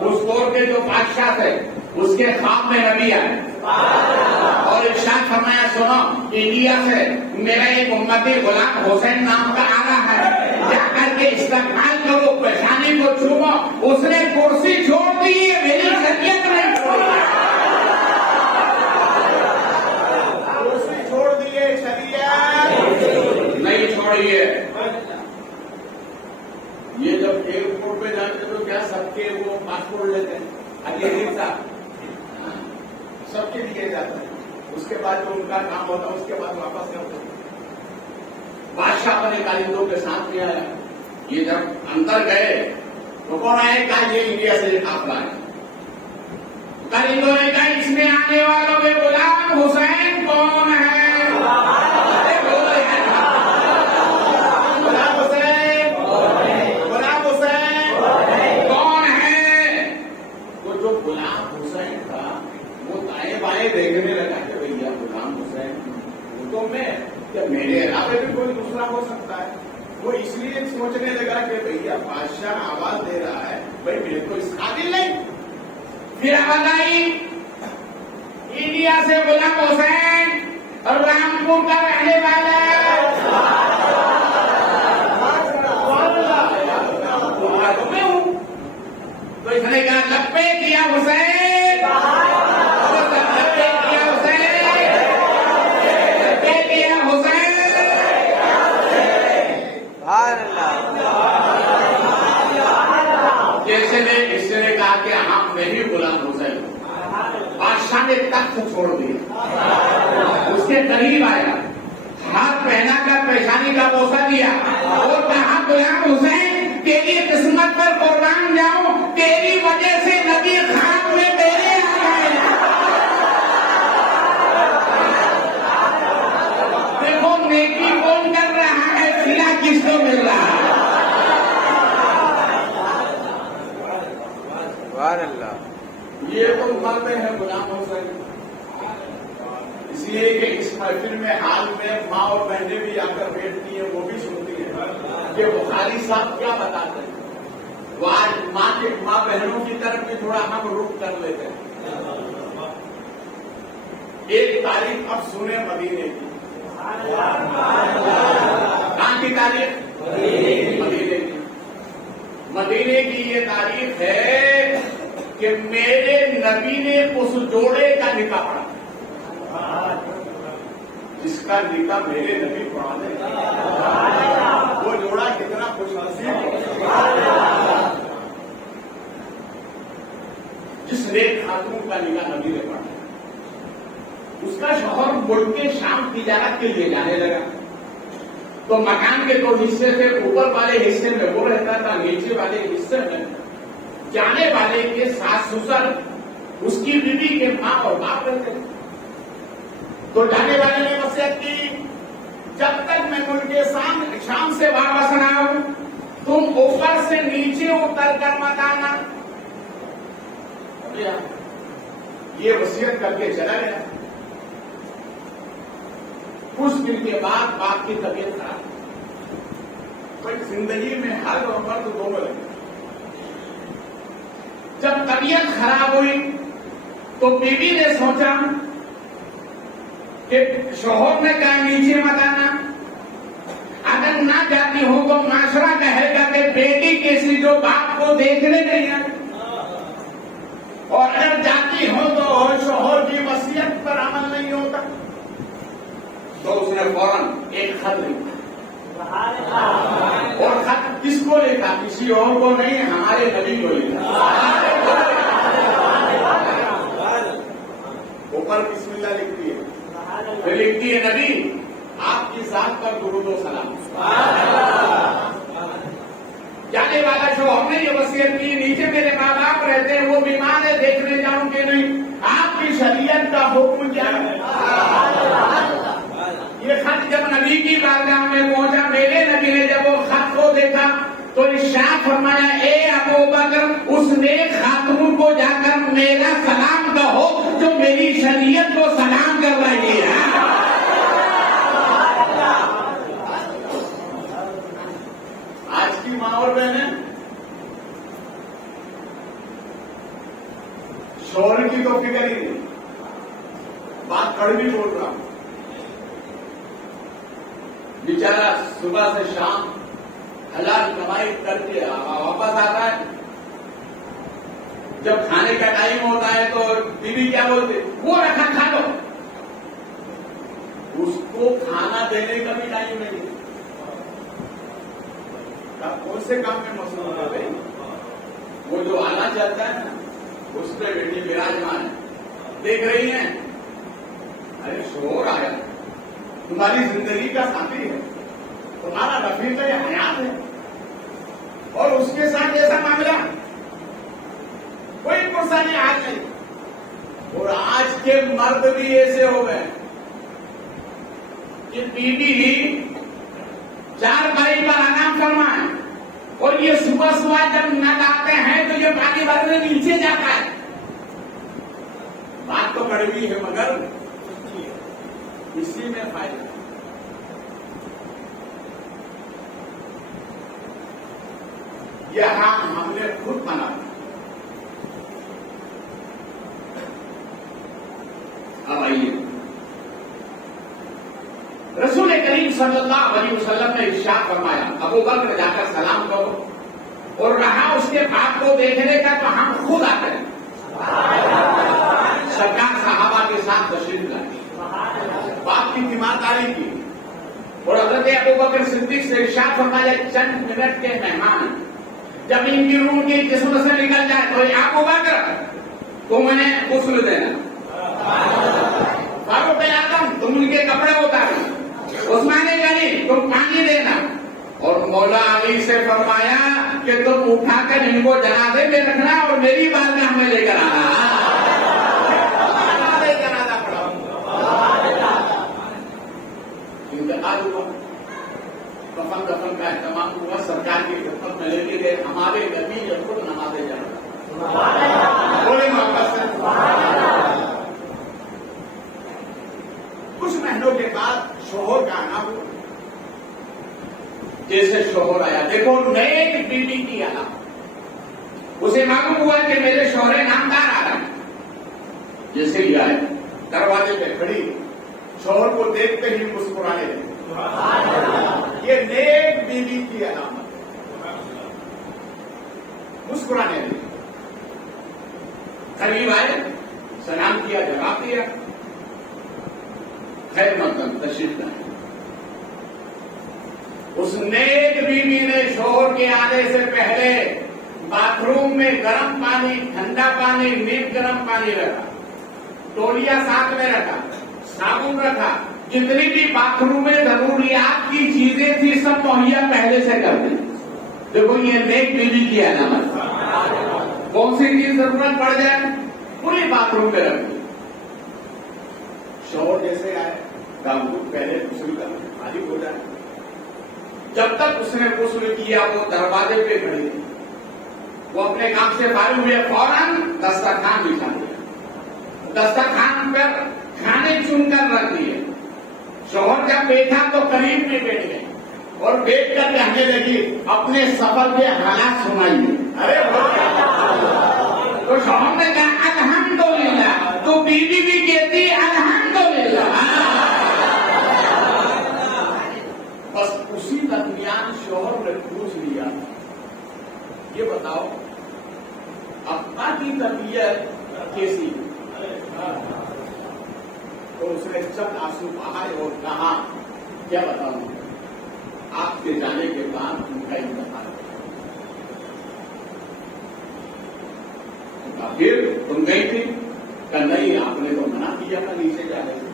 اس دور کے جو بادشاہ تھے اس کے خواب میں نبی آئے اور ارشاد فرمایا سنو انڈیا سے میرا ایک امتی غلام حسین نام کا آ رہا ہے, جا کر کے استقبال کرو, پیشانی کو چومو. اس نے کرسی چھوڑ دی, میری شریعت نہیں چھوڑی. کرسی چھوڑ دیے, شریعت نہیں چھوڑی ہے. یہ جب ایئرپورٹ پہ جاتے تو کیا سب کے وہ پاسپورٹ لیتے ہیں, سب کے لیے جاتے ہیں. اس کے بعد جو ان کا کام ہوتا ہے اس کے بعد واپس کرتے ہیں. بادشاہ اپنے کارندوں کے ساتھ لے آیا. یہ جب اندر گئے تو کون آئے گا؟ یہ انڈیا سے یہ قافلہ ہے. کل انہوں نے کہا اس میں آنے والوں میں غلام حسین کون ہے؟ غلام حسین کون ہے؟ وہ جو غلام حسین تھا وہ دائیں بائیں دیکھنے لگا کہ بھیا غلام حسین وہ تو میں، کیا میرے علاوہ بھی کوئی دوسرا ہو سکتا ہے؟ وہ اس لیے سوچنے لگا کہ بھیا بادشاہ آواز دے رہا ہے بھائی میرے کو اس قابل نہیں. پھر آواز آئی انڈیا سے غلام حسین اور رامپور کا رہنے والا میں ہوں. تو اس نے کہا لبے کیا حسین، لبے کیا حسین، لبے کیا حسین. جیسے نے اس نے کہا کہ ہم نہیں غلام حسین، بادشاہ نے تخت چھوڑ دیا، اس کے قریب آیا، ہاتھ پہنا کر پیشانی کا بوسہ دیا اور کہا غلام حسین تیری قسمت پر قربان جاؤں، تیری وجہ سے نبی خاک میں میرے آ گئے. دیکھو نیکی کون کر رہا ہے، سلا کس کو مل رہا ہے. یہ تو مرتے ہیں غلام حسین. اس لیے کہ اس محفل میں حال میں ماں اور بہنیں بھی آ کر بیٹھتی ہیں، وہ بھی سنتی ہیں کہ بخاری صاحب کیا بتاتے ہیں. وہ آج ماں بہنوں کی طرف بھی تھوڑا ہم رخ کر لیتے ہیں. ایک تاریخ اب سنیں مدینے کی. کہاں کی تاریخ؟ مدینے کی. مدینے کی یہ تاریخ ہے کہ میرے نبی نے اس جوڑے کا نکاح پڑھا، جس کا نکاح میرے نبی پڑھا دے. وہ جوڑا کتنا خوش نصیب ہو جس نیک خاتون کا نکاح نبی نے پڑھا. اس کا شوہر ملک شام تجارت کے لیے جانے لگا تو مکان کے 2 حصے سے اوپر والے حصے میں وہ رہتا تھا، نیچے والے حصے میں جانے والے کے ساس سسر، اس کی بیوی کے ماں اور باپ رہتے. تو جانے والے نے وصیت کی جب تک میں ملک شام سے واپس نہ آؤں تم اوپر سے نیچے اتر کر مت آنا. یہ وصیت کر کے چلا گیا. کچھ دن کے بعد باپ کی طبیعت خراب. زندگی میں ہر عمر تو دونوں لگے. جب طبیعت خراب ہوئی تو بیوی نے سوچا کہ شوہر نے کہا نیچے مت آنا، اگر نہ جاتی ہوں تو معاشرہ کہے گا کہ بیٹی کیسی جو باپ کو دیکھنے نہیں آئی، اور اگر جاتی ہوں تو شوہر کی وصیت پر عمل نہیں ہوتا. تو اس نے فوراً ایک خط لکھا، اور خط کس کو لکھا؟ کسی اور کو نہیں، ہمارے نبی کو لکھا. اوپر بسم اللہ لکھتی ہے، پھر لکھتی ہے نبی آپ کی ذات پر درود و سلام. جانے والا شوہر نے یہ وصیت کی نیچے میرے ماں باپ رہتے ہیں، وہ بیمار ہے، دیکھنے جاؤں کہ نہیں، آپ کی شریعت کا حکم کیا ہے؟ یہ خط جب نبی کی بارگاہ میں پہنچا، میرے نبی نے جب وہ خط کو دیکھا تو ارشاد فرمایا اے ابو بکر اس نیک خاتون کو جا کر میرا سلام کہو جو میری شریعت کو سلام کر رہی ہے. آج کی ماں اور بہنیں شوہر کی تو فکر ہی نہیں. بات کڑوی بول رہا ہوں. بیچارہ صبح سے شام حلال کمائی کر کے واپس آتا ہے، جب کھانے کا ٹائم ہوتا ہے تو بیوی کیا بولتے؟ وہ رکھا کھا لو. اس کو کھانا دینے کا بھی ٹائم نہیں. کون سے کام میں مصروف ہے بھائی؟ وہ جو آنا چاہتا ہے نا اس پہ بیٹی براجمان ہے، دیکھ رہی ہیں ارے شوہر آیا، تمہاری زندگی کا ساتھی ہے، تمہارا رفیق ہے، حیات ہے، اور اس کے ساتھ ایسا معاملہ کوئی پرسانی آج نہیں. اور آج کے مرد بھی ایسے ہو گئے کہ بیوی 4 بھائی پر آرام فرمائے اور یہ صبح صبح جب نہ آتے ہیں تو یہ باقی بھرنے نیچے جاتا ہے. بات تو کڑوی ہے مگر اسی میں فائدہ. یہ حرام ہم نے خود بنا. اب آئیے رسول کریم صلی اللہ علیہ وسلم نے ارشاد فرمایا ابو بکر جا کر سلام کرو اور رہا اس کے باپ کو دیکھنے کا تو ہم خود آتے ہیں. سرکار صحابہ کے ساتھ تشریف لائے, باپ کی تیمارداری کی اور حضرت ابو بکر صدیق سے ارشاد فرمایا چند منٹ کے مہمان جب ان کی روح کی جسم سے نکل جائے تو ابو بکر تم انہیں غسل دینا, فاروق اعظم تم ان کے کپڑے اتارنا, عثمان غنی تم پانی دینا, اور مولا علی سے فرمایا کہ تم اٹھا کر ان کو جنازے میں رکھنا اور میری بات میں ہمیں لے کر آنا. انتقال ہوا, کفن دفن کا اہتمام ہوا, سرکار کی خدمت میں لے کے گئے. ہمارے نبی یہ خود نمازیں جانا بولے محبت سے. کچھ مہینوں کے بعد شوہر کا آنا ہوا. جیسے شوہر آیا دیکھو نئے بیوی کی علامت. اسے معلوم ہوا کہ میرے شوہر نامدار آ رہا ہے. جیسے ہی آئے دروازے پہ کھڑی شوہر کو دیکھتے ہی مسکرانے لگے. یہ نیک بیوی کی علامت. مسکرانے لگے. قریب آئے, سلام کیا, جواب دیا, خیر مقدم تشریف لائے. اس نیک بیوی نے شوہر کے آنے سے پہلے باتھ روم میں گرم پانی, ٹھنڈا پانی, نیب گرم پانی رکھا, تولیہ ساتھ میں رکھا, صابن رکھا, جتنی بھی باتھ روم میں ضروریات کی چیزیں تھی سب مہیا پہلے سے کر دی. دیکھو یہ نیک بیوی کی علامت. کون سی چیز ضرورت پڑ جائے پوری باتھ روم میں رکھ دی. شوہر جیسے آئے داؤد پہلے غسل کر خالی ہو جائے. جب تک اس نے غسل کیا وہ دروازے پہ کھڑی, وہ اپنے کام سے فارغ ہوئے, فوراً دسترخوان بچھا دیا, دسترخوان پر کھانے چن کر رکھ دیے. شوہر جب بیٹھا تو قریب میں بیٹھ گئے اور بیٹھ کر کہنے لگی اپنے سفر کے حالات سنائیے. ارے تو شوہر نے کہا الحمدللہ, تو بیوی بھی کہتی الحمدللہ. بس اسی درمیان شوہر نے پوچھ لیا یہ بتاؤ ابا کی طبیعت کیسی؟ تو اس نے چند آنسو بہائے اور کہا کیا بتاؤں, آپ کے جانے کے بعد ان کا انتقال. پھر تم گئی تھی کہ نہیں, آپ نے تو منع کیا تھا نیچے جا رہے تھے,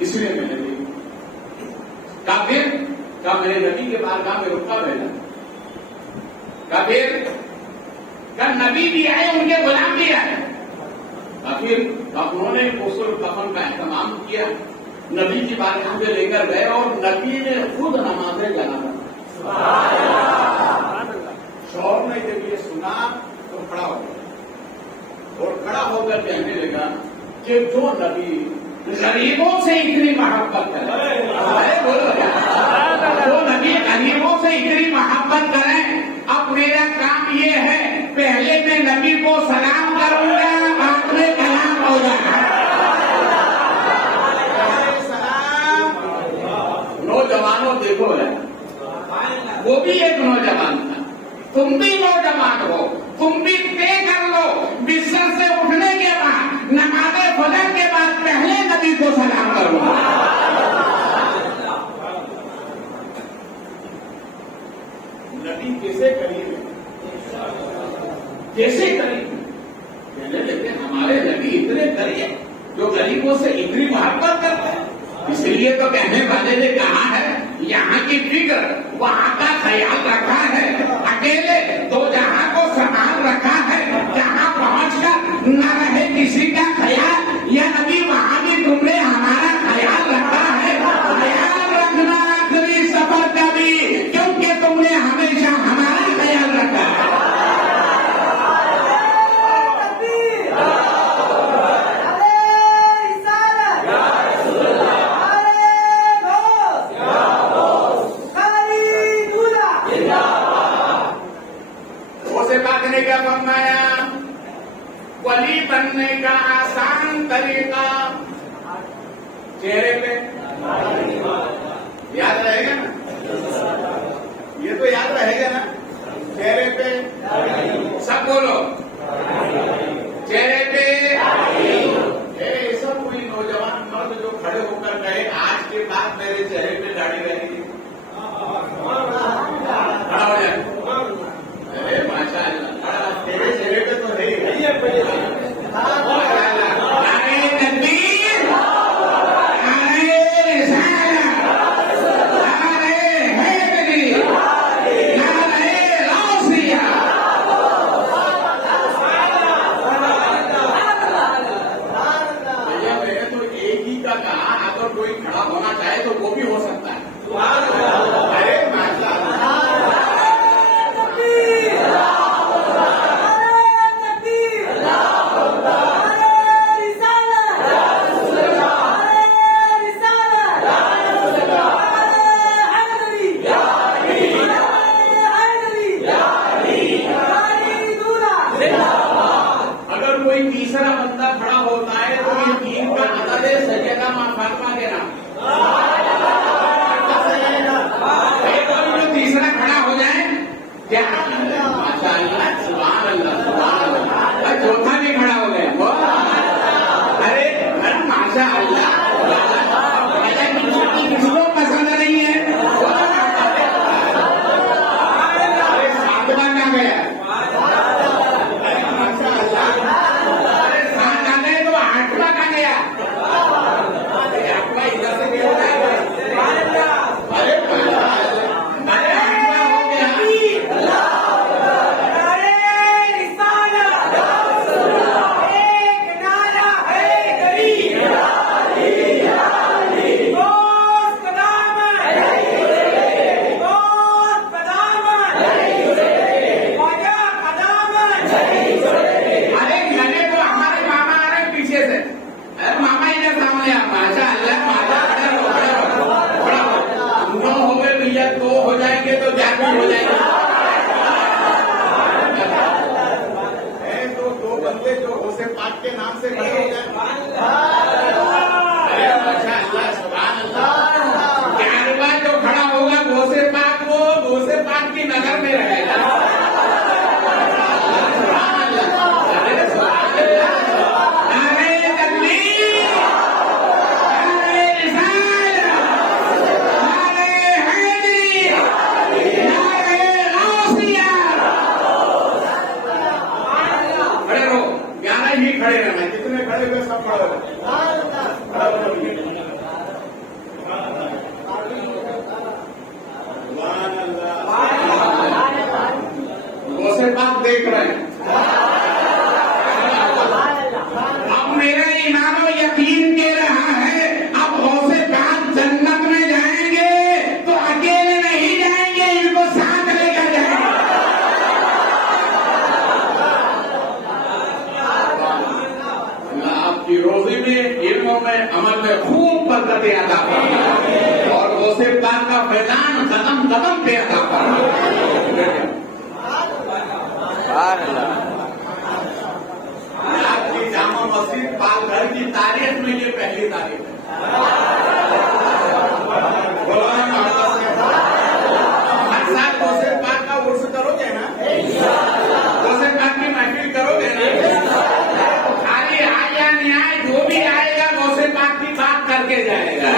اس لیے میں نے نہیں کہا. پھر کہا میرے نبی کے بارگاہ میں رکا رہنا. پھر کہا نبی بھی آئے, ان کے غلام بھی آئے. پھر انہوں نے غسل کفن کا اہتمام کیا, نبی کی بارگاہ میں لے کر گئے اور نبی نے خود نمازیں جانا. شوہر نے جب یہ سنا تو کھڑا ہو گیا اور کھڑا ہو کر کہنے لگا کہ جو نبی غریبوں سے اتنی محبت کرے, جو نبی غریبوں سے اتنی محبت کریں, اب میرا کام یہ ہے پہلے میں نبی کو سلام کروں گا, بعد میں کلام ہو جائے. نوجوانوں دیکھو وہ بھی ایک نوجوان تھا, تم بھی نوجوان ہو, تم بھی طے کر لو بستر سے اٹھنے کے بعد نماز فجر کے بعد پہلے نبی کو سلام کرو. نبی کیسے قریب ہے, کیسے قریب کہنے لگتے ہمارے نبی اتنے قریب جو غریبوں سے اتنی محبت کرتے ہیں. اس لیے تو کہنے والے نے کہا ہے یہاں کی فکر وہاں کا خیال رکھا ہے، اکیلے دو جہاں کو سنبھال رکھا ہے، جہاں پہنچ کر نہ رہے کسی کا خیال، یا نبی وہاں بھی تم نے ہمارا خیال رکھا ہے۔ خیال رکھنا آخری سفر کا بھی، کیونکہ تم نے ہمیشہ ہمارا خیال رکھا ہے۔ نے کیا فرمایا؟ ولی بننے کا آسان طریقہ چہرے پہ یاد رہے گا نا، یہ تو یاد رہے گا نا، چہرے پہ سب بولو، چہرے پہ۔ سب کوئی نوجوان مرد جو کھڑے ہو کر کہے آج کے بعد میرے چہرے پہ داڑھی رہے گی، کھڑا ہو جائے۔ ماشاء اللہ تیرے چہرے پہ تو ہے کوئی کھڑا ہونا چاہے تو وہ بھی ہو سکتا ہے۔ اگر کوئی تیسرا بندہ کھڑا ہوتا ہے تو یہ دین کا عدد ہے سیدہ ماں فاطمہ کے نام۔ جو تیسرا کھڑا ہو جائے کیا ماشاء اللہ سبحان اللہ سبحان اللہ، چوتھا بھی کھڑا ہو گیا۔ ارے ماشاء اللہ کسی کو پسند نہیں ہے، ساتواں کہاں گیا؟ کے نام سے کھڑے ہو جائیں۔ جو کھڑا ہوگا غوث پاک، وہ غوث پاک کی نظر میں رہے گا۔ کھڑے رہنا، جتنے کھڑے ہوئے سب کھڑے ہو۔ غوث پاک دیکھ رہے ہیں۔ اب میرا ایمان و یقین کہہ رہا ہے اب غوث پاک جنت میں جائیں گے تو اکیلے نہیں جائیں گے، ان کو ساتھ لے کر جائیں گے۔ کی روزی میں، علموں میں، عمل میں خوب برکتیں عطا فرمائے اور غوث پاک کا فیضان قدم قدم پہ عطا فرمائے۔ آپ کی جامع مسجد پال گھر کی تاریخ میں یہ پہلی تاریخ ہے۔ ہر سال غوث پاک کا عرس کرو گے نا، غوث پاک کی محفل کرو گے نا، جو بھی آئے گا غوث پاک کی بات کر کے جائے گا۔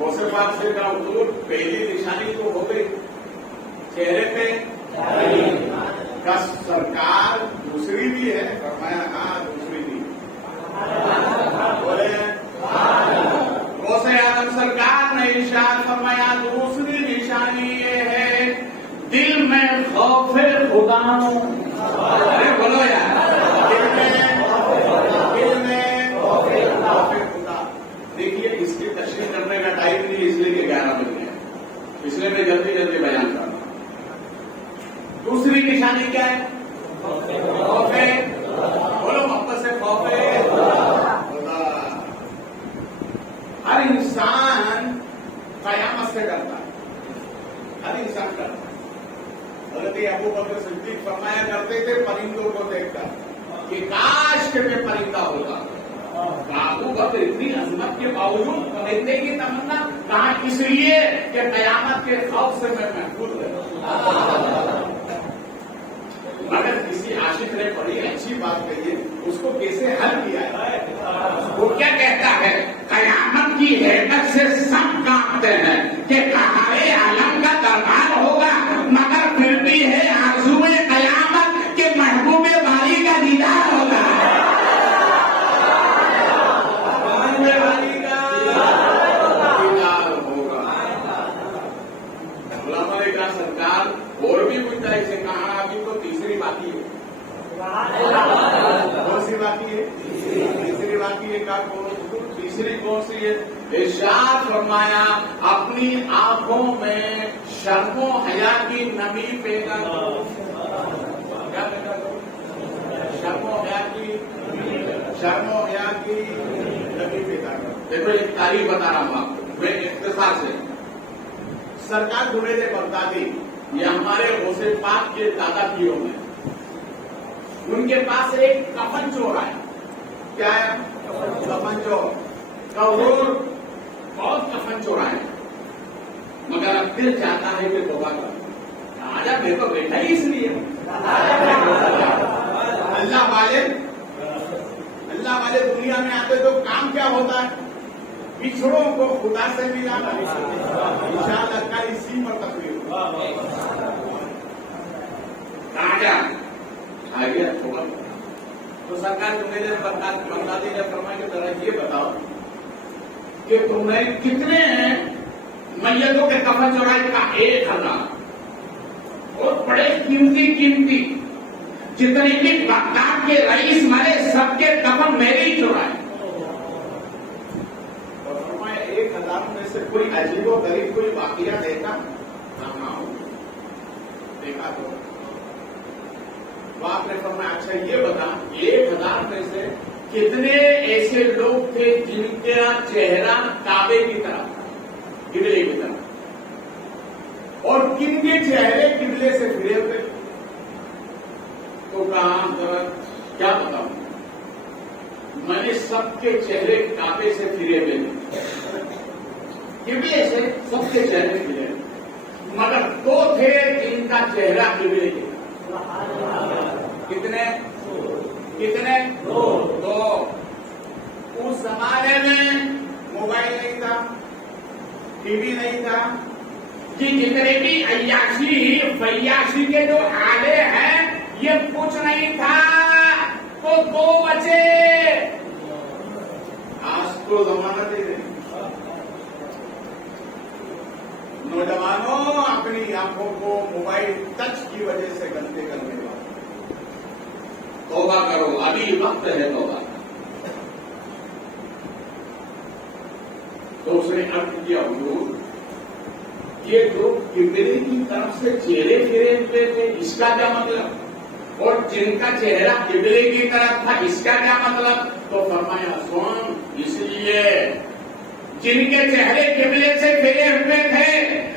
غوث پاک سے کا حضور پہلی نشانی تو ہو گئی چہرے پہ کا، سرکار دوسری بھی ہے، فرمایا ہاں دوسری بھی، بولے ارے بولو یار، دیکھیے اس کی تشریح کرنے کا ٹائم نہیں، اس لیے کہ 11 بج گئے، اس لیے میں جلدی جلدی بیان کر رہا ہوں۔ دوسری نشانی کیا ہے؟ خوف، بولو محبت سے خوف خدا۔ ہر انسان قیامت سے ڈرتا ہے، ہر انسان ڈرتا ہے۔ حضرت ابو بکر صدیق فرمایا کرتے تھے پرندوں کو دیکھ کر کہ کاش کہ میں پرندہ ہوتا۔ ابو بکر اتنی عظمت کے باوجود پرندے کی تمنا کہاں، اس لیے کہ قیامت کے خوف سے میں محفوظ رہتا۔ مگر کسی عاشق نے بڑی اچھی بات کہی ہے، اس کو کیسے حل کیا ہے؟ وہ کیا کہتا ہے؟ قیامت کی ہیبت سے سب کانپتے ہیں کہ قہار عالم کا دربار ہوگا، مگر پھر بھی ہے آرزوئے قیامت کہ محبوب باری کا دیدار ہوگا۔ محبوب باری کا دیدار ہوگا۔ علامہ کا سرکار اور بھی کچھ ایسے کہا، ابھی تو تیسری باقی ہے۔ کون سی باقی ہے؟ تیسری باقی ہے۔ تیسری کون سی ہے؟ ارشاد فرمایا اپنی آنکھوں میں شرم و حیا کی نمی پیدا کرو۔ کیا پیدا کرو؟ شرم و حیا کی نمی پیدا کرو۔ دیکھو ایک تاریخ بتا رہا ہوں آپ کو میں اختصار سے۔ سرکار جنید بغدادی یہ ہمارے غوث پاک کے دادا پیوں میں، ان کے پاس ایک کفن چور آیا۔ کیا ہے؟ کفن چور بہت کفن چور آئے، مگر اب دل چاہتا ہے کہ توبہ کرو۔ آجا میں تو بیٹھا ہی اس لیے اللہ والے دنیا میں آتے تو کام کیا ہوتا ہے؟ بچھڑوں کو خدا سے ملانا، انشاءاللہ کا اسی پر تقریر آجا آ گیا توبہ۔ تو سرکار جنید بغدادی نے فرمایا کہ ذرا یہ بتاؤ کہ تم نے کتنے میتوں کے کفن چورائے؟ کا 1000 اور بڑے قیمتی جتنے بھی بغداد کے رئیس مرے سب کے کفن میرے ہی چورائے۔ اور فرمایا 1000 میں سے کوئی عجیب و غریب کوئی واقعہ دیکھا؟ دیکھا تو آپ نے فرمایا اچھا یہ بتا 1000 میں سے کتنے ایسے لوگ تھے جن کا چہرہ کعبے کی طرف قبلے کی طرف، اور کن کے چہرے قبلے سے پھرے ہوئے؟ تو کہا کیا بتاؤں، میں نے سب کے چہرے کعبے سے پھرے ہوئے، قبلے سے سب کے چہرے پھرے، مگر 2 تھے جن کا چہرہ قبلے کی طرف۔ کتنے؟ 2۔ اس زمانے میں موبائل نہیں تھا، ٹی وی نہیں تھا، کہ جتنے بھی عیاشی فیاشی کے جو آلے ہیں یہ کچھ نہیں تھا، تو 2 بچے۔ آج تو زمانہ دے رہے نوجوانوں اپنی آنکھوں کو موبائل ٹچ کی وجہ سے گندے کرنے والے، توبہ کرو، ابھی وقت ہے توبہ۔ تو اس نے عرض کیا حضور یہ جو قبلے کی طرف سے چہرے پھرے ہوئے تھے اس کا کیا مطلب، اور جن کا چہرہ قبلے کی طرف تھا اس کا کیا مطلب؟ تو فرمایا سن، اس لیے جن کے چہرے قبلے سے پھرے ہوئے تھے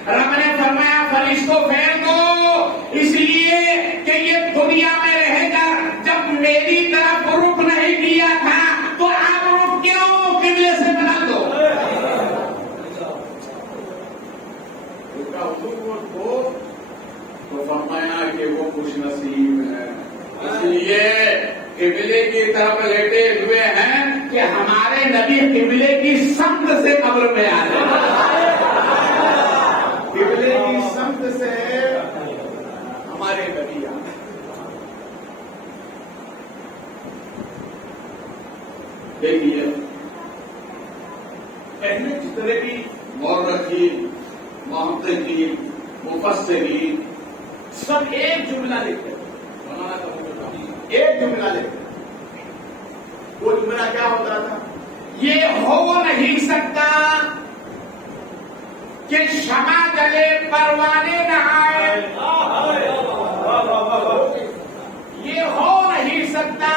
رب نے فرمایا فرشتوں پھیر دو، اس لیے کہ یہ دنیا میں رہ کر جب میری طرف رخ نہیں کیا تھا تو آپ رخ کیوں قبلے سے بدل دو۔ تو فرمایا کہ وہ خوش نصیب ہے، اس لیے قبلے کی طرف لیٹے ہوئے ہیں کہ ہمارے نبی قبلے کی سمت سے قبر میں آ رہے ہیں، قبلے کی سمت سے ہمارے نبی آ رہے ہیں۔ دیکھیے پہلے جتنے بھی مورخین، محققین، مفسرین سب ایک جملہ لکھتے ہیں، ایک جملہ لے، وہ جملہ کیا ہوتا تھا؟ یہ ہو نہیں سکتا کہ شمع جلے پروانے نہ آئے، یہ ہو نہیں سکتا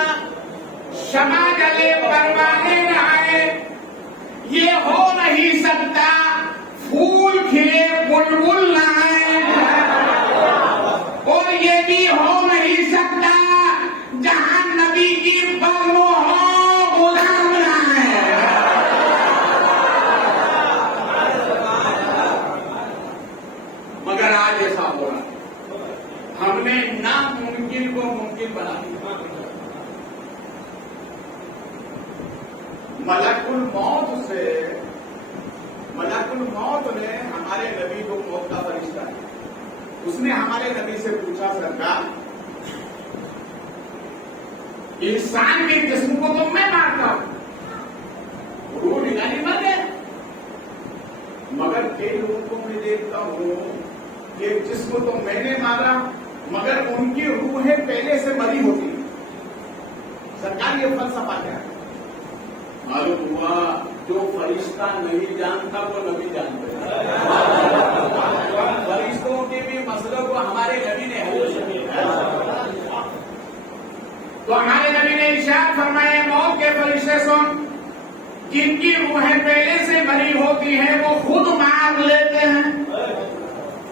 شمع جلے پروانے نہ آئے، یہ ہو نہیں سکتا پھول کھلے بلبل نہ آئے، اور یہ بھی ہو نہیں سکتا جہاں نبی کی بزم ہو غلام نہ آئے۔ مگر آج ایسا ہو رہا ہے، ہم نے ناممکن کو ممکن بنا دیا۔ ملک الموت نے ہمارے نبی کو موت کا فرشتہ ہے، اس نے ہمارے نبی سے پوچھا سرکار انسان کے جسم کو تو میں مارتا ہوں، روح نکالی مر گئے، مگر کئی لوگوں کو میں دیکھتا ہوں کہ جسم تو میں نے مارا مگر ان کی روحیں پہلے سے مری ہوتی ہیں۔ سرکار یہ فلسفہ کیا ہے؟ معلوم ہوا جو فرشتہ نہیں جانتا وہ نبی جانتا ہے، فرشتوں کے بھی مسئلہ کو ہمارے نبی نے حل کیا۔ تو ہمارے نبی نے ارشاد فرمایا موت کے فرشتے سن، جن کی روحیں پہلے سے مری ہوتی ہیں وہ خود مار لیتے ہیں،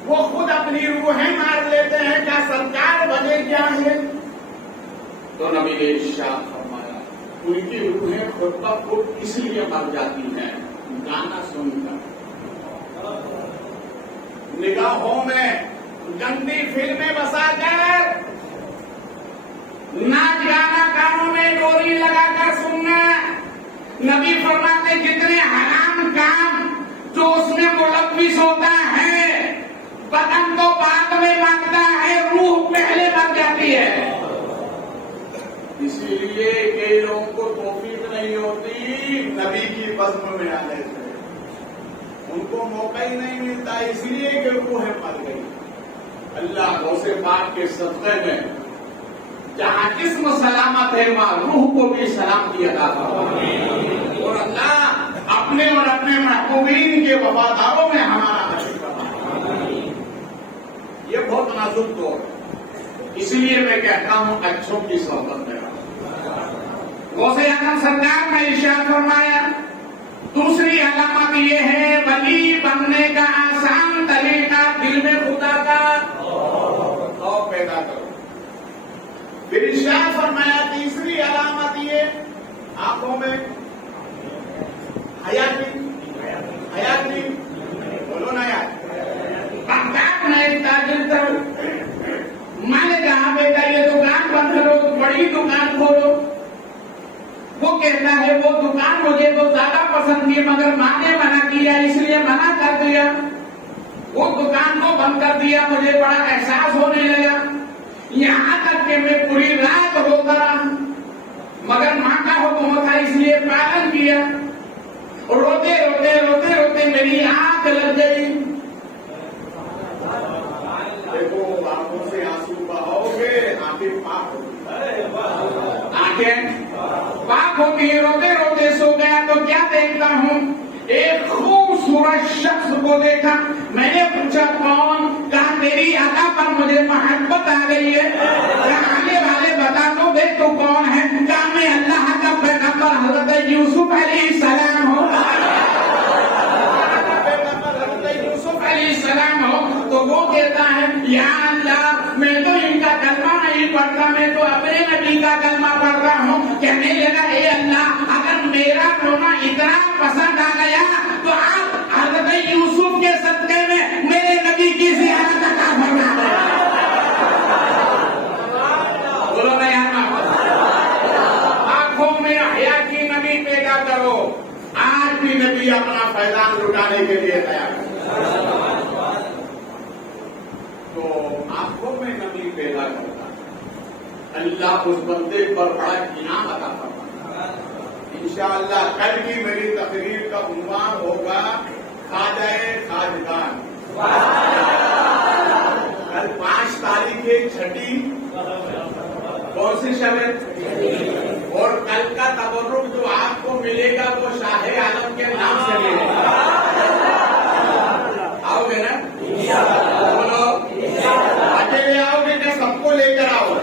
وہ خود اپنی روحیں مار لیتے ہیں، کیا سرکار وجہ کیا ہے؟ تو نبی نے ارشاد فرمایا ان کی روحیں خود بخود اس لیے مر جاتی ہیں گانا سن کر، نگاہوں میں گندی فلمیں بسا کر، ناچ گانا کانوں میں ڈوری لگا کر سننا۔ نبی فرماتے جتنے حرام کام جو اس میں ملوث ہوتا ہے، بدن تو بعد میں مرتا ہے، روح پہلے مر جاتی ہے۔ اسی لیے کئی لوگوں کو توفیق نہیں ہوتی نبی کی بزم میں آنے سے، ان کو موقع ہی نہیں ملتا، اس لیے کہ روحیں مر گئی۔ اللہ غوث پاک کے صدقے میں جہاں جسم سلامت ہے وہاں روح کو بھی سلامتی عطا فرمائے، اور اللہ اپنے اور اپنے محبوبین کے وفاداروں میں ہمارا نصیب فرمائے۔ یہ بہت نازک دور ہے، اس لیے میں کہتا ہوں اچھوں کی صحبت میں رہو۔ غوث اعظم سرکار نے ارشاد فرمایا دوسری علامت یہ ہے ولی بننے کا آسان طریقہ دل میں خدا کا خوف پیدا کرو۔ پھر ارشاد فرمایا تیسری علامت یہ آنکھوں میں حیا کی بولو نا یار، بغداد میں ایک تاجر تھا، میں نے کہا بیٹا یہ دکان بند کرو، بڑی دکان کھولو۔ وہ کہتا ہے وہ دکان مجھے تو زیادہ پسند تھی مگر ماں نے منع کیا اس لیے منع کر دیا، وہ دکان کو بند کر دیا۔ مجھے بڑا احساس ہونے لگا، یہاں تک کہ میں پوری رات روتا رہا، مگر ماں کا حکم تھا اس لیے پالن کیا۔ روتے روتے روتے روتے میری آنکھ لگ گئی۔ دیکھو آنکھوں سے آنسو بہاؤ گے آنکھیں پاک ہوگی، آنکھیں پاک ہوتی ہیں۔ روتے روتے سو گیا تو کیا دیکھتا ہوں ایک خوبصورت شخص کو دیکھا۔ میں نے پوچھا کون؟ کہا تیری ادا پر مجھے محبت آ گئی ہے۔ آنے والے بتا دو بے تو کون ہے؟ کہا میں اللہ کا پیغمبر حضرت یوسف علیہ السلام ہوں۔ یوسف علیہ السلام ہو تو وہ کہتا ہے یا اللہ میں تو ان کا کلمہ نہیں پڑھتا، میں تو اپنے نبی کا کلمہ پڑھ رہا ہوں۔ کہنے لگا اے اللہ اگر میرا رونا اتنا پسند آ گیا تو آپ حضرت یوسف کے صدقے میں میرے نبی کی زیارت عطا فرما دیں۔ بولو نا یار، آنکھوں میں حیا کی نبی پیدا کرو۔ آج بھی نبی اپنا فیضان لٹانے کے لیے تیار ہے، تو آنکھوں میں نبی پیدا کرتا ہے، اللہ اس بندے پر بڑا انعام عطا فرماتا ہے۔ انشاءاللہ کل کی میری تقریر کا عنوان ہوگا خواجہ خواجگان۔ کل 5 تاریخ چھٹی کون سی شب ہے؟ اور کل کا تبرک جو آپ کو ملے گا وہ شاہ عالم کے نام سے ملے گا. آؤ گے نا؟ بولو اکیلے آؤ گے کہ سب کو لے کر آؤ؟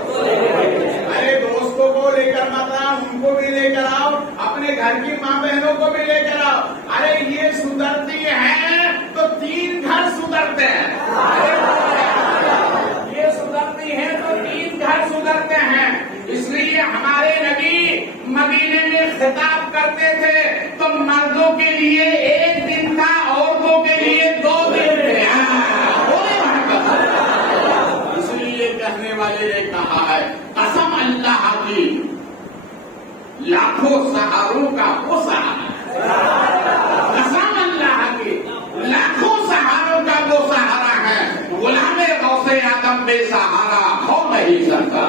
ارے دوستوں کو لے کر مت آؤ، ان کو بھی لے کر آؤ، اپنے گھر کی ماں بہنوں کو بھی لے کر آؤ. ارے یہ سدھرتی ہیں تو 3 گھر سدھرتے ہیں. یہ سدھرتی ہیں تو 3 گھر سدھرتے ہیں. اس لیے ہمارے نبی مدینے میں خطاب کرتے تھے تو مردوں کے لیے 1 دن تھا، عورتوں کے لیے 2 دن تھے. اس لیے کہنے والے نے کہا ہے قسم اللہ کی لاکھوں سہاروں کا وہ سہارا، قسم اللہ کی لاکھوں سہاروں کا وہ سہارا ہے. غلام غوث آدم بے سہارا ہو نہیں سکتا.